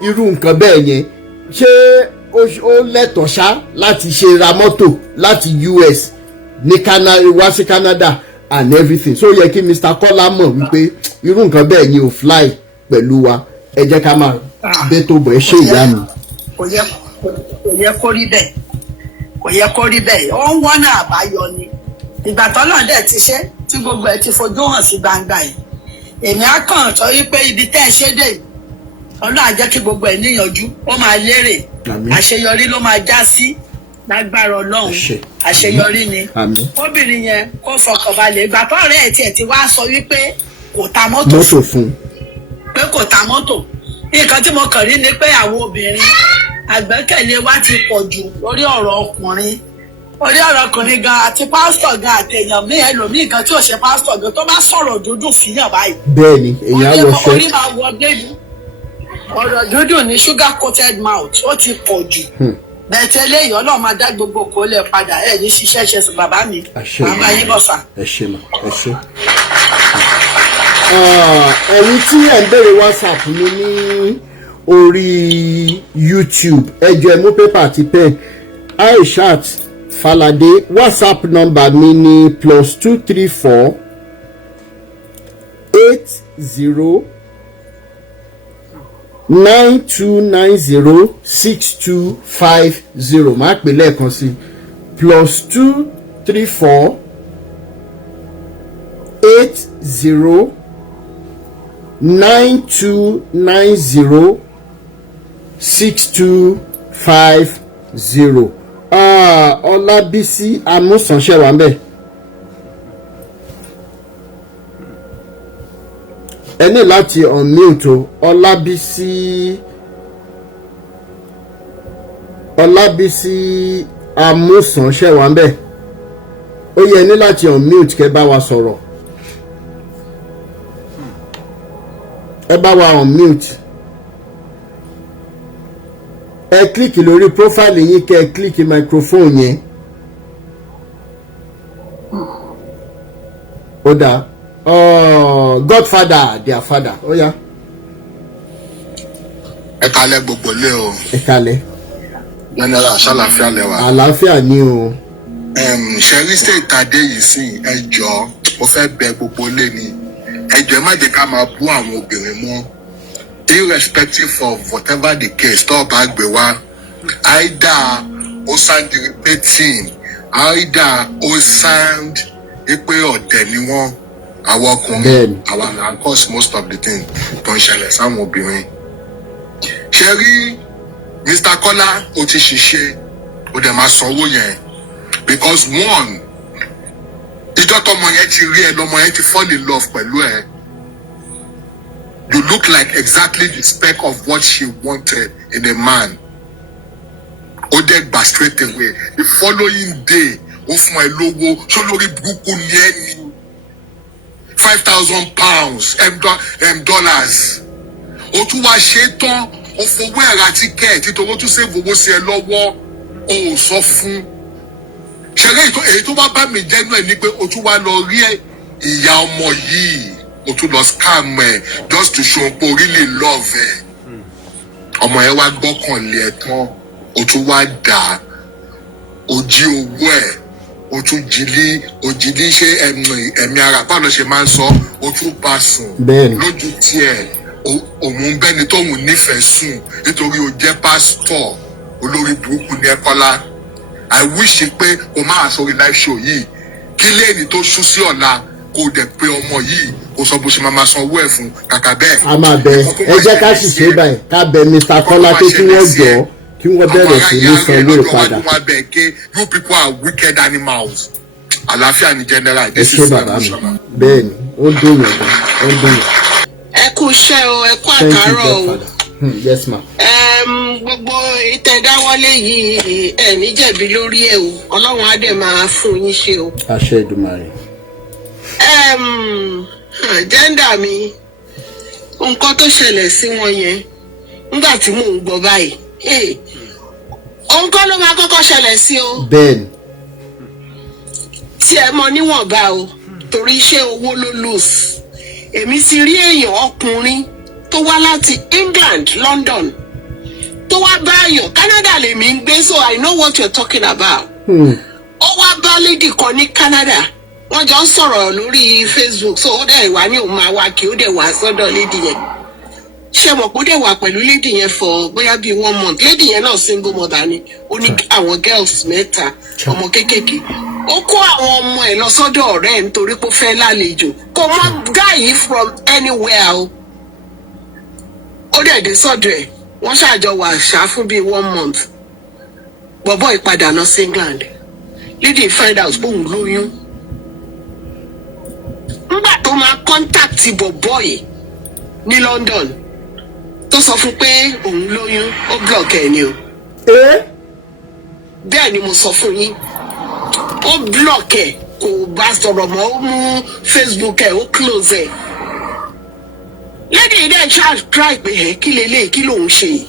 irú nǹkan bẹ́ẹ̀ yẹn ṣé ó lẹ́tọ̀ọ́ ṣá láti ṣe ra mọ́tò láti US ní Canada wá sí Canada and everything so ó yẹ kí Mr. Kọ́lá mọ̀ wípé irú nǹkan bẹ́ẹ̀ ni ò fly pẹ̀lú wa ẹ jẹ́ ká máa bẹ́ tó bọ̀ ẹ ṣe ìyá mi. kò yẹ kó rí bẹ́ẹ̀ kò yẹ kó rí bẹ́ẹ̀ ó ń wọ́nà àbáyọ ni ìgbà tọ́lọ̀ dẹ̀ ti ṣe tí gbogbo ẹ̀ ti fojú hàn sí gbangba yìí èmi á kàn sọ wípé ibi tẹ́ ẹ ṣe dé Ọlọ́run á jẹ́ kí gbogbo ẹ̀ níyànjú ó máa lérè àṣeyọrí ló máa já sí lágbára Ọlọ́run àṣeyọrí ni obìnrin yẹn kó fọkànbalẹ̀ ìgbà tó ọ̀rẹ́ ẹ̀ tiẹ̀ ti wá sọ wípé kò ta mọ́tò fún pé kò ta mọ́tò nǹkan tí mo kàn rí ni pé àwọn obìnrin àgbẹ́kẹ̀lé wa ti pọ̀ jù lórí ọ̀rọ̀ ọkùnrin gan àti pásítọ̀ gan àtẹ̀yàn mí ẹlòmíì gan tí ò ṣe pásítọ̀ gan tó bá sọ̀rọ̀ dúdùn fìyàn báyìí. bẹ́ẹ̀ni èyàn á wọṣẹ. orí máa wọ débi ọ̀rọ̀ dúdùn ní sugar coated mouth ó ti pọ̀ jù. bẹ̀tẹ̀ eléyìí Ọlọ́run máa dá gbogbo kó lẹ̀ padà ẹ̀ ní ṣiṣẹ́ ṣe sí bàbá mi màmá yín bọ̀sà. ẹ ṣe mà ẹ ṣe. ẹ̀yin tí ẹ̀ ń béèrè WhatsApp mi ní orí YouTube ẹ jọ̀ọ́ ẹ mú pépà àti pen Aishat Falade WhatsApp number mi ni +234 80 9290 6250 máa pè lẹ́ẹ̀kan sí +234 80 9290 6250. Ọlábísí Amúsànṣẹ́ wà ń bẹ̀. ẹ ní láti unmute o. Ọlábísí Amúsànṣẹ́ wà ń bẹ̀. ó yẹ ní láti unmute kẹ́ bá wa sọ̀rọ̀. ẹ bá wa unmute. ẹ kílíkì lórí profile yín kẹ́ ẹ kílíkì microphone yẹn. ó dáa Godfather their father ó yá. ẹ kálẹ́ gbogbo lé o. ẹ kálẹ́. general ṣàlàfíà lẹ́wà. àlàáfíà ni o. ṣẹ́rí state adé yìí sí ẹ jọ̀ọ́ mo fẹ́ bẹ̀ gbogbo lé ni ẹ jọ̀ọ́ ẹ má jẹ́ ká máa bú àwọn obìnrin mọ́. Irrespective of whatever the case, tó bá gbé wá, either ó sound irritating, either ó sound pé ọ̀dẹ̀ ni wọ́n, àwọn ọkùnrin, àwọn là ń cause most of the thing tó ń ṣẹlẹ̀ sáwọn obìnrin. Ṣé rí Mr. Kọ́lá ó ti ṣiṣẹ́, ó dẹ̀ máa sanwó yẹn because one, ìjọ́ tọmọ yẹn ti rí ẹ lọmọ yẹn ti fall in love pẹ̀lú ẹ. You look like exactly the spec of what she wanted in a man. Odegba straight away. The following day, of my logo, so lórí burúkú ni ẹni. $5,000 dollars. O tún wá ṣe tán, o fowó ẹ̀rà tíkẹ́ẹ̀tì tó o tún save owó sí ẹ lọ́wọ́, o ò sọ fún. Ṣẹ̀rẹ́ èyí tó wá bá mi jẹ́nu ẹ̀ ni pé o tún wá lọ rí ìyá ọmọ yìí. o tún lọ scam ẹ just to show pé o really love ẹ ọmọ yẹn wá gbọ́kànlé ẹ tán o tún wá dà o jí owó ẹ o tún òjìlí ṣe ẹ̀mí ara báwo ló ṣe máa ń sọ o tún bá sùn lójú tiẹ̀ òun bẹ́ni tóun nífẹ̀ẹ́ sùn nítorí o jẹ́ pásítọ̀ olórí burúkú ní Ẹ̀kọ́lá I wish pé o máa sórí live show yìí kí lẹ́yìn tó sún sí ọ̀la kó dẹ̀ pé ọmọ yìí kó sọ bó ṣe máa san owó ẹ̀ fún kàkà bẹ́ẹ̀. a máa bẹ ẹ jẹ́ ká sì ṣe báyìí ká bẹ Mr. Kọ́lá pé kí wọ́n jọ kí wọ́n bẹ̀rẹ̀ sí ní san owó ìpadà. you people are wicked animals. àlàáfíà ní general. ẹ ṣe bàbá mi bẹ́ẹ̀ ni ó dùn yàn ó dùn yàn. ẹ kú iṣẹ́ o ẹ kú àtàárọ̀ o. yes ma. gbogbo ìtẹ̀dáwọ́lé yìí ẹ̀ ní jẹ̀bi lórí ẹ̀ o ọlọ́run á dẹ̀ máa fún yín ṣe o. àṣẹ Èdùmàrè. jẹ́ndà mi nǹkan tó ṣẹlẹ̀ sí wọn yẹn nígbà tí mò ń gbọ́ báyìí òun kọ́ ló máa kọ́kọ́ ṣẹlẹ̀ sí o. bẹ́ẹ̀ni. tí ẹ mọ níwọ̀nba o torí iṣẹ́ owó ló lose èmi ti rí èèyàn ọkùnrin tó wá láti England London tó wá bá èèyàn Canada lèmi ń gbé so I know what you're talking about. ó wá bá lady kan ní Canada wọ́n jọ ń sọ̀rọ̀ lórí Facebook so ó dẹ̀ wá ní òun máa wá kí ó dẹ̀ wá sọ́dọ̀ lady yẹn ṣe mọ̀ kó dẹ̀ wà pẹ̀lú lady yẹn for bóyá bíi 1 month lady yẹn náà single mother ni ó ní àwọn girls mẹ́ta ọmọ kéékèèké ó kó àwọn ọmọ ẹ̀ lọ sọ́dọ̀ ọ̀rẹ́ ẹ̀ nítorí pé ó fẹ́ lálejò kò mọ guy yìí from anywhere o ó dẹ̀ dé sọ́dọ̀ ẹ̀ wọ́n ṣàjọ wà ṣá fún bíi 1 month bọ̀bọ̀ ìpadà lọ sí England lady find out bóun lóyún nígbà tó máa contact bọ̀bọ̀ yìí ní London tó sọ fún pé òun lóyún ó block ẹ ni o. bẹ́ẹ̀ ni mo sọ fún yín ó block ẹ kò bá sọ̀rọ̀ mọ́ ó mú Facebook ẹ ó close ẹ. lady dẹ̀ try pé ẹ kí lélẹ̀ kí lòun ṣe yìí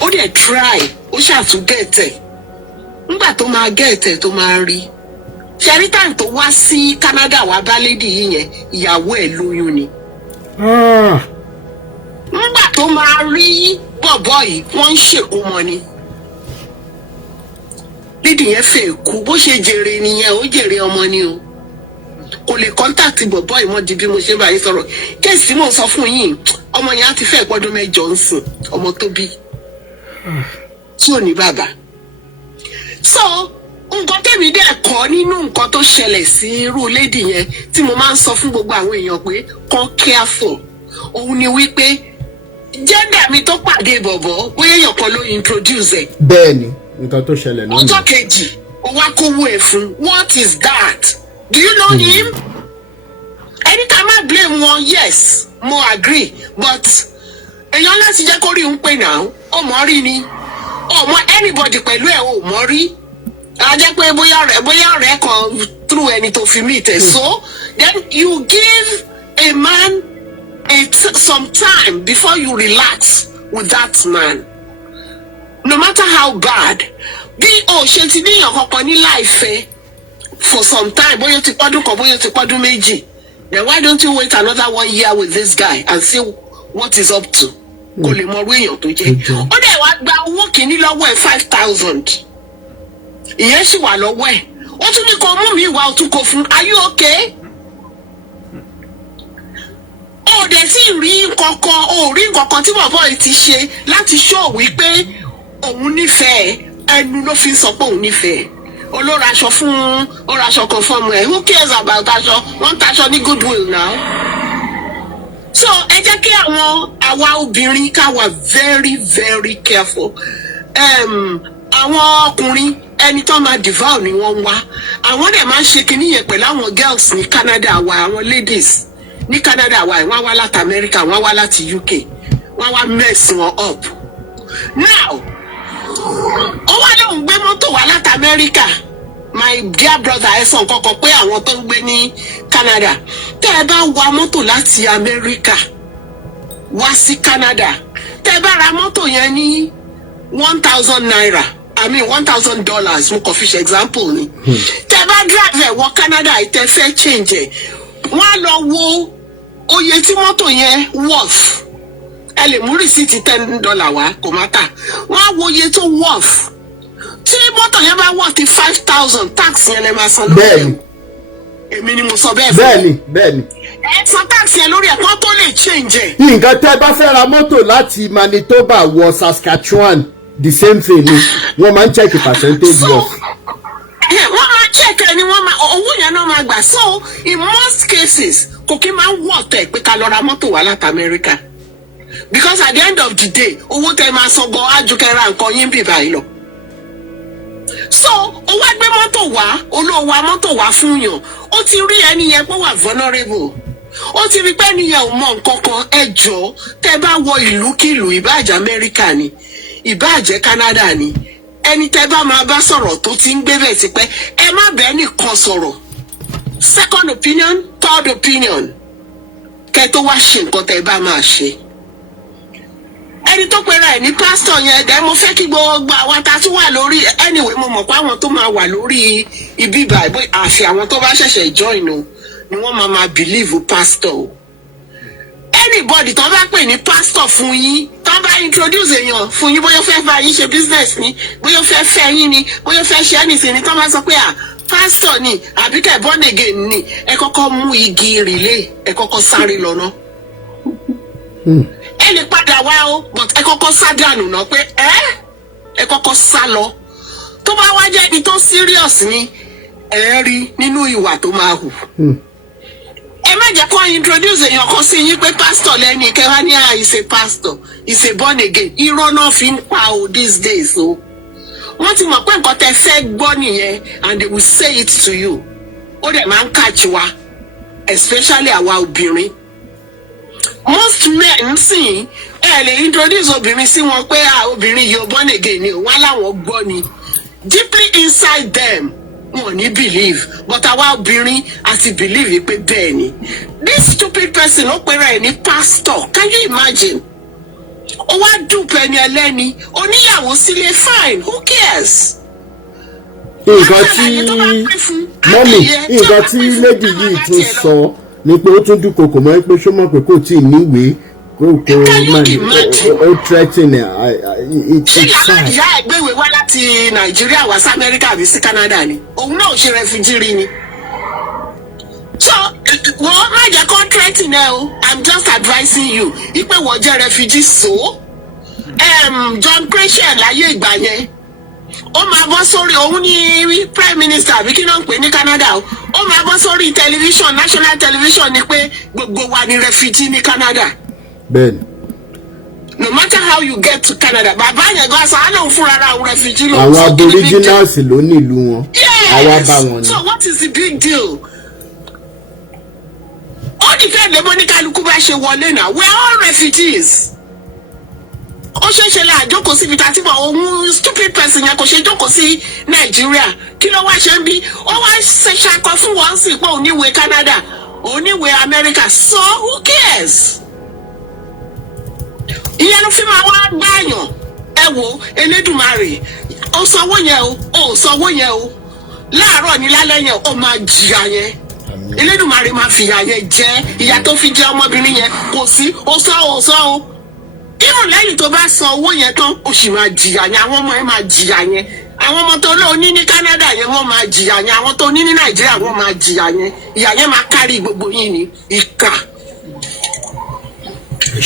ó dẹ̀ try ó ṣàtún gẹ̀ẹ́tẹ̀ nígbà tó máa gẹ̀ẹ́tẹ̀ tó máa rí ṣẹ́rí time tó wá sí Canada wá bá lady yìí yẹn ìyàwó ẹ̀ lóyún ni. nígbà tó máa rí bọ̀bọ̀ yìí wọ́n ń ṣèkómọ ni lady yẹn fẹ́ kú bó ṣe jèrè nìyẹn ó jèrè ọmọ ni o kò lè kọ́ńtàkì bọ̀bọ̀ yìí mọ́ di bí mo ṣe bá yín sọ̀rọ̀ kéèsì mò ń sọ fún yín ọmọ yẹn á ti fẹ́ pọ́dún 8 ń sìn ọmọ tó bí tí ò ní bàbá so nǹkan tẹ̀mí dẹ̀ kọ́ nínú nǹkan tó ṣẹlẹ̀ sí irú lady yẹn tí mo máa ń sọ fún gbogbo àwọn èèyàn pé kàn careful òun ni wípé jẹ́ndà mi tó pàdé bọ̀bọ̀ bóyá èèyàn kan ló introduce ẹ̀. bẹ́ẹ̀ni nǹkan tó ṣẹlẹ̀ náà. ọjọ́ kejì ó wá kówó ẹ̀ fún what is that do you know him? anytime I blame wọn yes mo agree but èèyàn láti jẹ́ kó rí un pé náà ọmọ rí ni ọmọ anybody pẹ̀lú ẹ̀ ò mọ̀ rí a jẹ́ pé bóyá ọ̀rẹ́ kan through ẹni tó fi meet ẹ̀ so then you give a man some time before you relax with that man no matter how bad bí o ṣe ti níyàn kankan ní láìfẹ́ for some time bóyá ti pọ́dún kan bóyá ti pọ́dún méjì then why don't you wait another 1 year with this guy and see what he's up to kò lè mọ orú èèyàn tó jẹ́ ó dẹ̀ wá gba owó kìíní lọ́wọ́ ẹ̀ 5,000 ìyẹn sì wà lọ́wọ́ ẹ̀ ó tún ní kó mú mi wá ó tún kó fún are you okay? ó dẹ̀ sì rí nǹkankan tí bọ̀bọ̀ yìí ti ṣe láti show wípé òun nífẹ̀ẹ́ ẹnu ló fi ń sọ pé òun nífẹ̀ẹ́ olóra aṣọ fún ọ̀rọ̀ aṣọ kan fún ọmọ ẹ̀ who cares about aṣọ wọ́n ń taṣọ ní goodwill now. so ẹ jẹ́ kí àwa obìnrin ká wà very very careful. àwọn ọkùnrin ẹni tó máa devour ni wọ́n ń wá àwọn dẹ̀ máa ń ṣe kinní yẹn pẹ̀lú àwọn girls ní Canada wa àwọn ladies ní Canada wa wọ́n wá láti America wọ́n wá láti UK wọ́n wá mess wọn up. now ó wá lóun gbé mọ́tò wá láti America my dear brother ẹ sọ nǹkan kan pé àwọn tó ń gbé ní Canada tẹ́ ẹ bá wa mọ́tò láti America wá sí Canada tẹ́ ẹ bá ra mọ́tò yẹn ní 1,000 naira I mean $1,000 mo kàn fi ṣe example ni tẹ́ ẹ bá drive ẹ wọ Canada ìtẹ́ fẹ́ change ẹ wọ́n á lọ wo oye tí mọ́tò yẹn worth ẹ lè mú rìsíìtì $10 wá kò má tà wọ́n á wo iye tó worth tí mọ́tò yẹn bá worth 5,000 tax yẹn lè máa san lórí ẹ̀ èmi ni mo sọ bẹ́ẹ̀ fún bẹ́ẹ̀ni ẹ san tax yẹn lórí ẹ̀ kó tó lè change ẹ̀. nǹkan tẹ́ bá fẹ́ ra mọ́tò láti Manitoba wọ Saskatchewan the same thing ni wọ́n máa ń check percentage off. wọ́n máa check ẹni wọ́n máa owó yẹn náà máa gbà so in most cases kò kí máa ń wọ̀ tẹ̀ pé ká lọ ra mọ́tò wá láti America because at the end of the day owó tẹ máa san gan ajukẹ́ra nǹkan yín bì báyìí lọ. so ó wá gbé mọ́tò wá olówó wa mọ́tò wá fún yàn ó ti rí ẹni yẹn pé wà vulnerable ó ti rí pé ẹni yẹn ò mọ nǹkan kan ẹ jọ̀ọ́ tẹ́ bá wọ ìlúkìlú ìbáàjẹ́ Amẹ́ríkà ni ìbáàjẹ́ Canada ni ẹni tẹ́ bá máa bá sọ̀rọ̀ tó ti ń gbé bẹ́ẹ̀ ti pẹ́ ẹ má bẹ́ẹ̀ nìkan sọ̀rọ̀ second opinion third opinion kẹ́ tó wá ṣe nǹkan tẹ́ bá máa ṣe. ẹni tó pera ẹ̀ ní pásítọ̀ yẹn dẹ́ mo fẹ́ kí gbogbo àwọn ta tún wà lórí anyway mo mọ̀ pé àwọn tó máa wà lórí ibi ìbàgbé àfi àwọn tó bá ṣẹ̀ṣẹ̀ join o ni wọ́n máa believe pásítọ̀ o. anybody tó bá pè ní pásítọ̀ fún yín tó bá introduce èèyàn fún yín bóyá fẹ́ bá yín ṣe business ni bóyá fẹ́ fẹ́ yín ni bóyá fẹ́ ṣe anything ni tó bá sọ pé pásítọ̀ ni àbí kẹ́ born again ni ẹ kọ́kọ́ mú igi rìlé ẹ kọ́kọ́ sáré lọ ná. ẹ lè padà wá o but ẹ kọ́kọ́ sá dànù ná pé ẹ kọ́kọ́ sá lọ tó bá wá jẹ́ ibi tó serious ni ẹ rí nínú ìwà tó máa hù. ẹ má jẹ́ kó introduce èèyàn kan sí yín pé pastor lẹ́ni kẹwàá ní is a pastor is a born again irọ́ náà fi ń pa o these days o. wọ́n ti mọ̀ pé nǹkan tẹ́ fẹ́ gbọ́ nìyẹn and they will say it to you. ó dẹ̀ máa ń catch wa especially àwa obìnrin. most men sìn ẹ lè introduce obìnrin sí wọn pé obìnrin yìí born again ni wọ́n láwọn gbọ́ ni deeply inside them wọn ní believe but àwa obìnrin àti believe pé bẹ́ẹ̀ ni. this stupid person ó pera ẹ̀ ní pastor can you imagine? ó wá dùpẹ́ ní ẹlẹ́ni oníyàwó sílé fine who cares? nǹkan tí mọ́mì nǹkan tí lady yìí tún sọ ni pé ó tún dúnkokò mọ́ pé ṣó mọ̀ pé kò tí ì níwèé ó threaten ṣé ìyá ẹgbẹ́wé wá láti Nàìjíríà wá sí Amẹ́ríkà àbí sí Canada ni òun náà ò ṣe refugee rí ni. so wọ́n má jẹ́ kó threaten ẹ o I'm just advising you ipe wọ́n jẹ́ refugee so John Crescent láyé ìgbà yẹn ó máa bọ́ sórí òun ní prime minister àbí kí náà ń pè ní Canada o ó máa bọ́ sórí television national television ni pé gbogbo wa ni refugee ní Canada. bẹ́ẹ̀ni. no matter how you get to Canada bàbá yẹn gan sa àná fúnra ra àwọn refugee lọ. àwọn aboriginals ló ní ìlú wọn. àwa bá wọn ni. so what is the big deal? ó ní fẹ́ẹ́ lébọ́ ní kálukú bá ṣe wọlé náà we are all refugees. ó ṣeéṣe la àjókòó síbi tá a ti bọ̀ òun stupid person yẹn kò ṣe jókòó sí Nàìjíríà kí ló wá ṣe ń bí ó wá ṣe ṣakọ fún wọn sí pé oníwèé Canada oníwèé America so who cares? ìyẹn ló fi máa wá gbààyàn ẹ wo Elédùmarè ó sanwó yẹn o ó sanwó yẹn o láàárọ̀ ní lálẹ́ yẹn ó máa jìyà yẹn Elédùmarè máa fìyà yẹn jẹ ìyà tó fi jẹ ọmọbìnrin yẹn kò sí ó sọ o irun lẹ́yìn tó bá san owó yẹn tán ó sì máa jìyà yẹn àwọn ọmọ ẹ máa jìyà yẹn àwọn ọmọ tó lóò ní ní Canada yẹn wọ́n máa jìyà yẹn àwọn tó ní ní Nàìjíríà wọ́n máa jìyà yẹn ìyà yẹn máa kárí gbogbo yín ní ìkà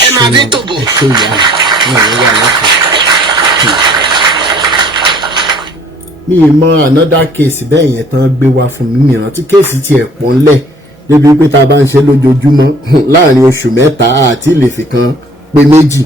ẹ máa dé tó bọ̀. mi ì mọ another case bẹ́ẹ̀ yẹn tán gbé wá fún mi mìíràn tí kéèsì tiẹ̀ pọ̀ ńlẹ̀ débi pé tá a bá ń ṣe lójoojúmọ́ láàrin oṣù mẹ́ta àti lè fi kan pé méjì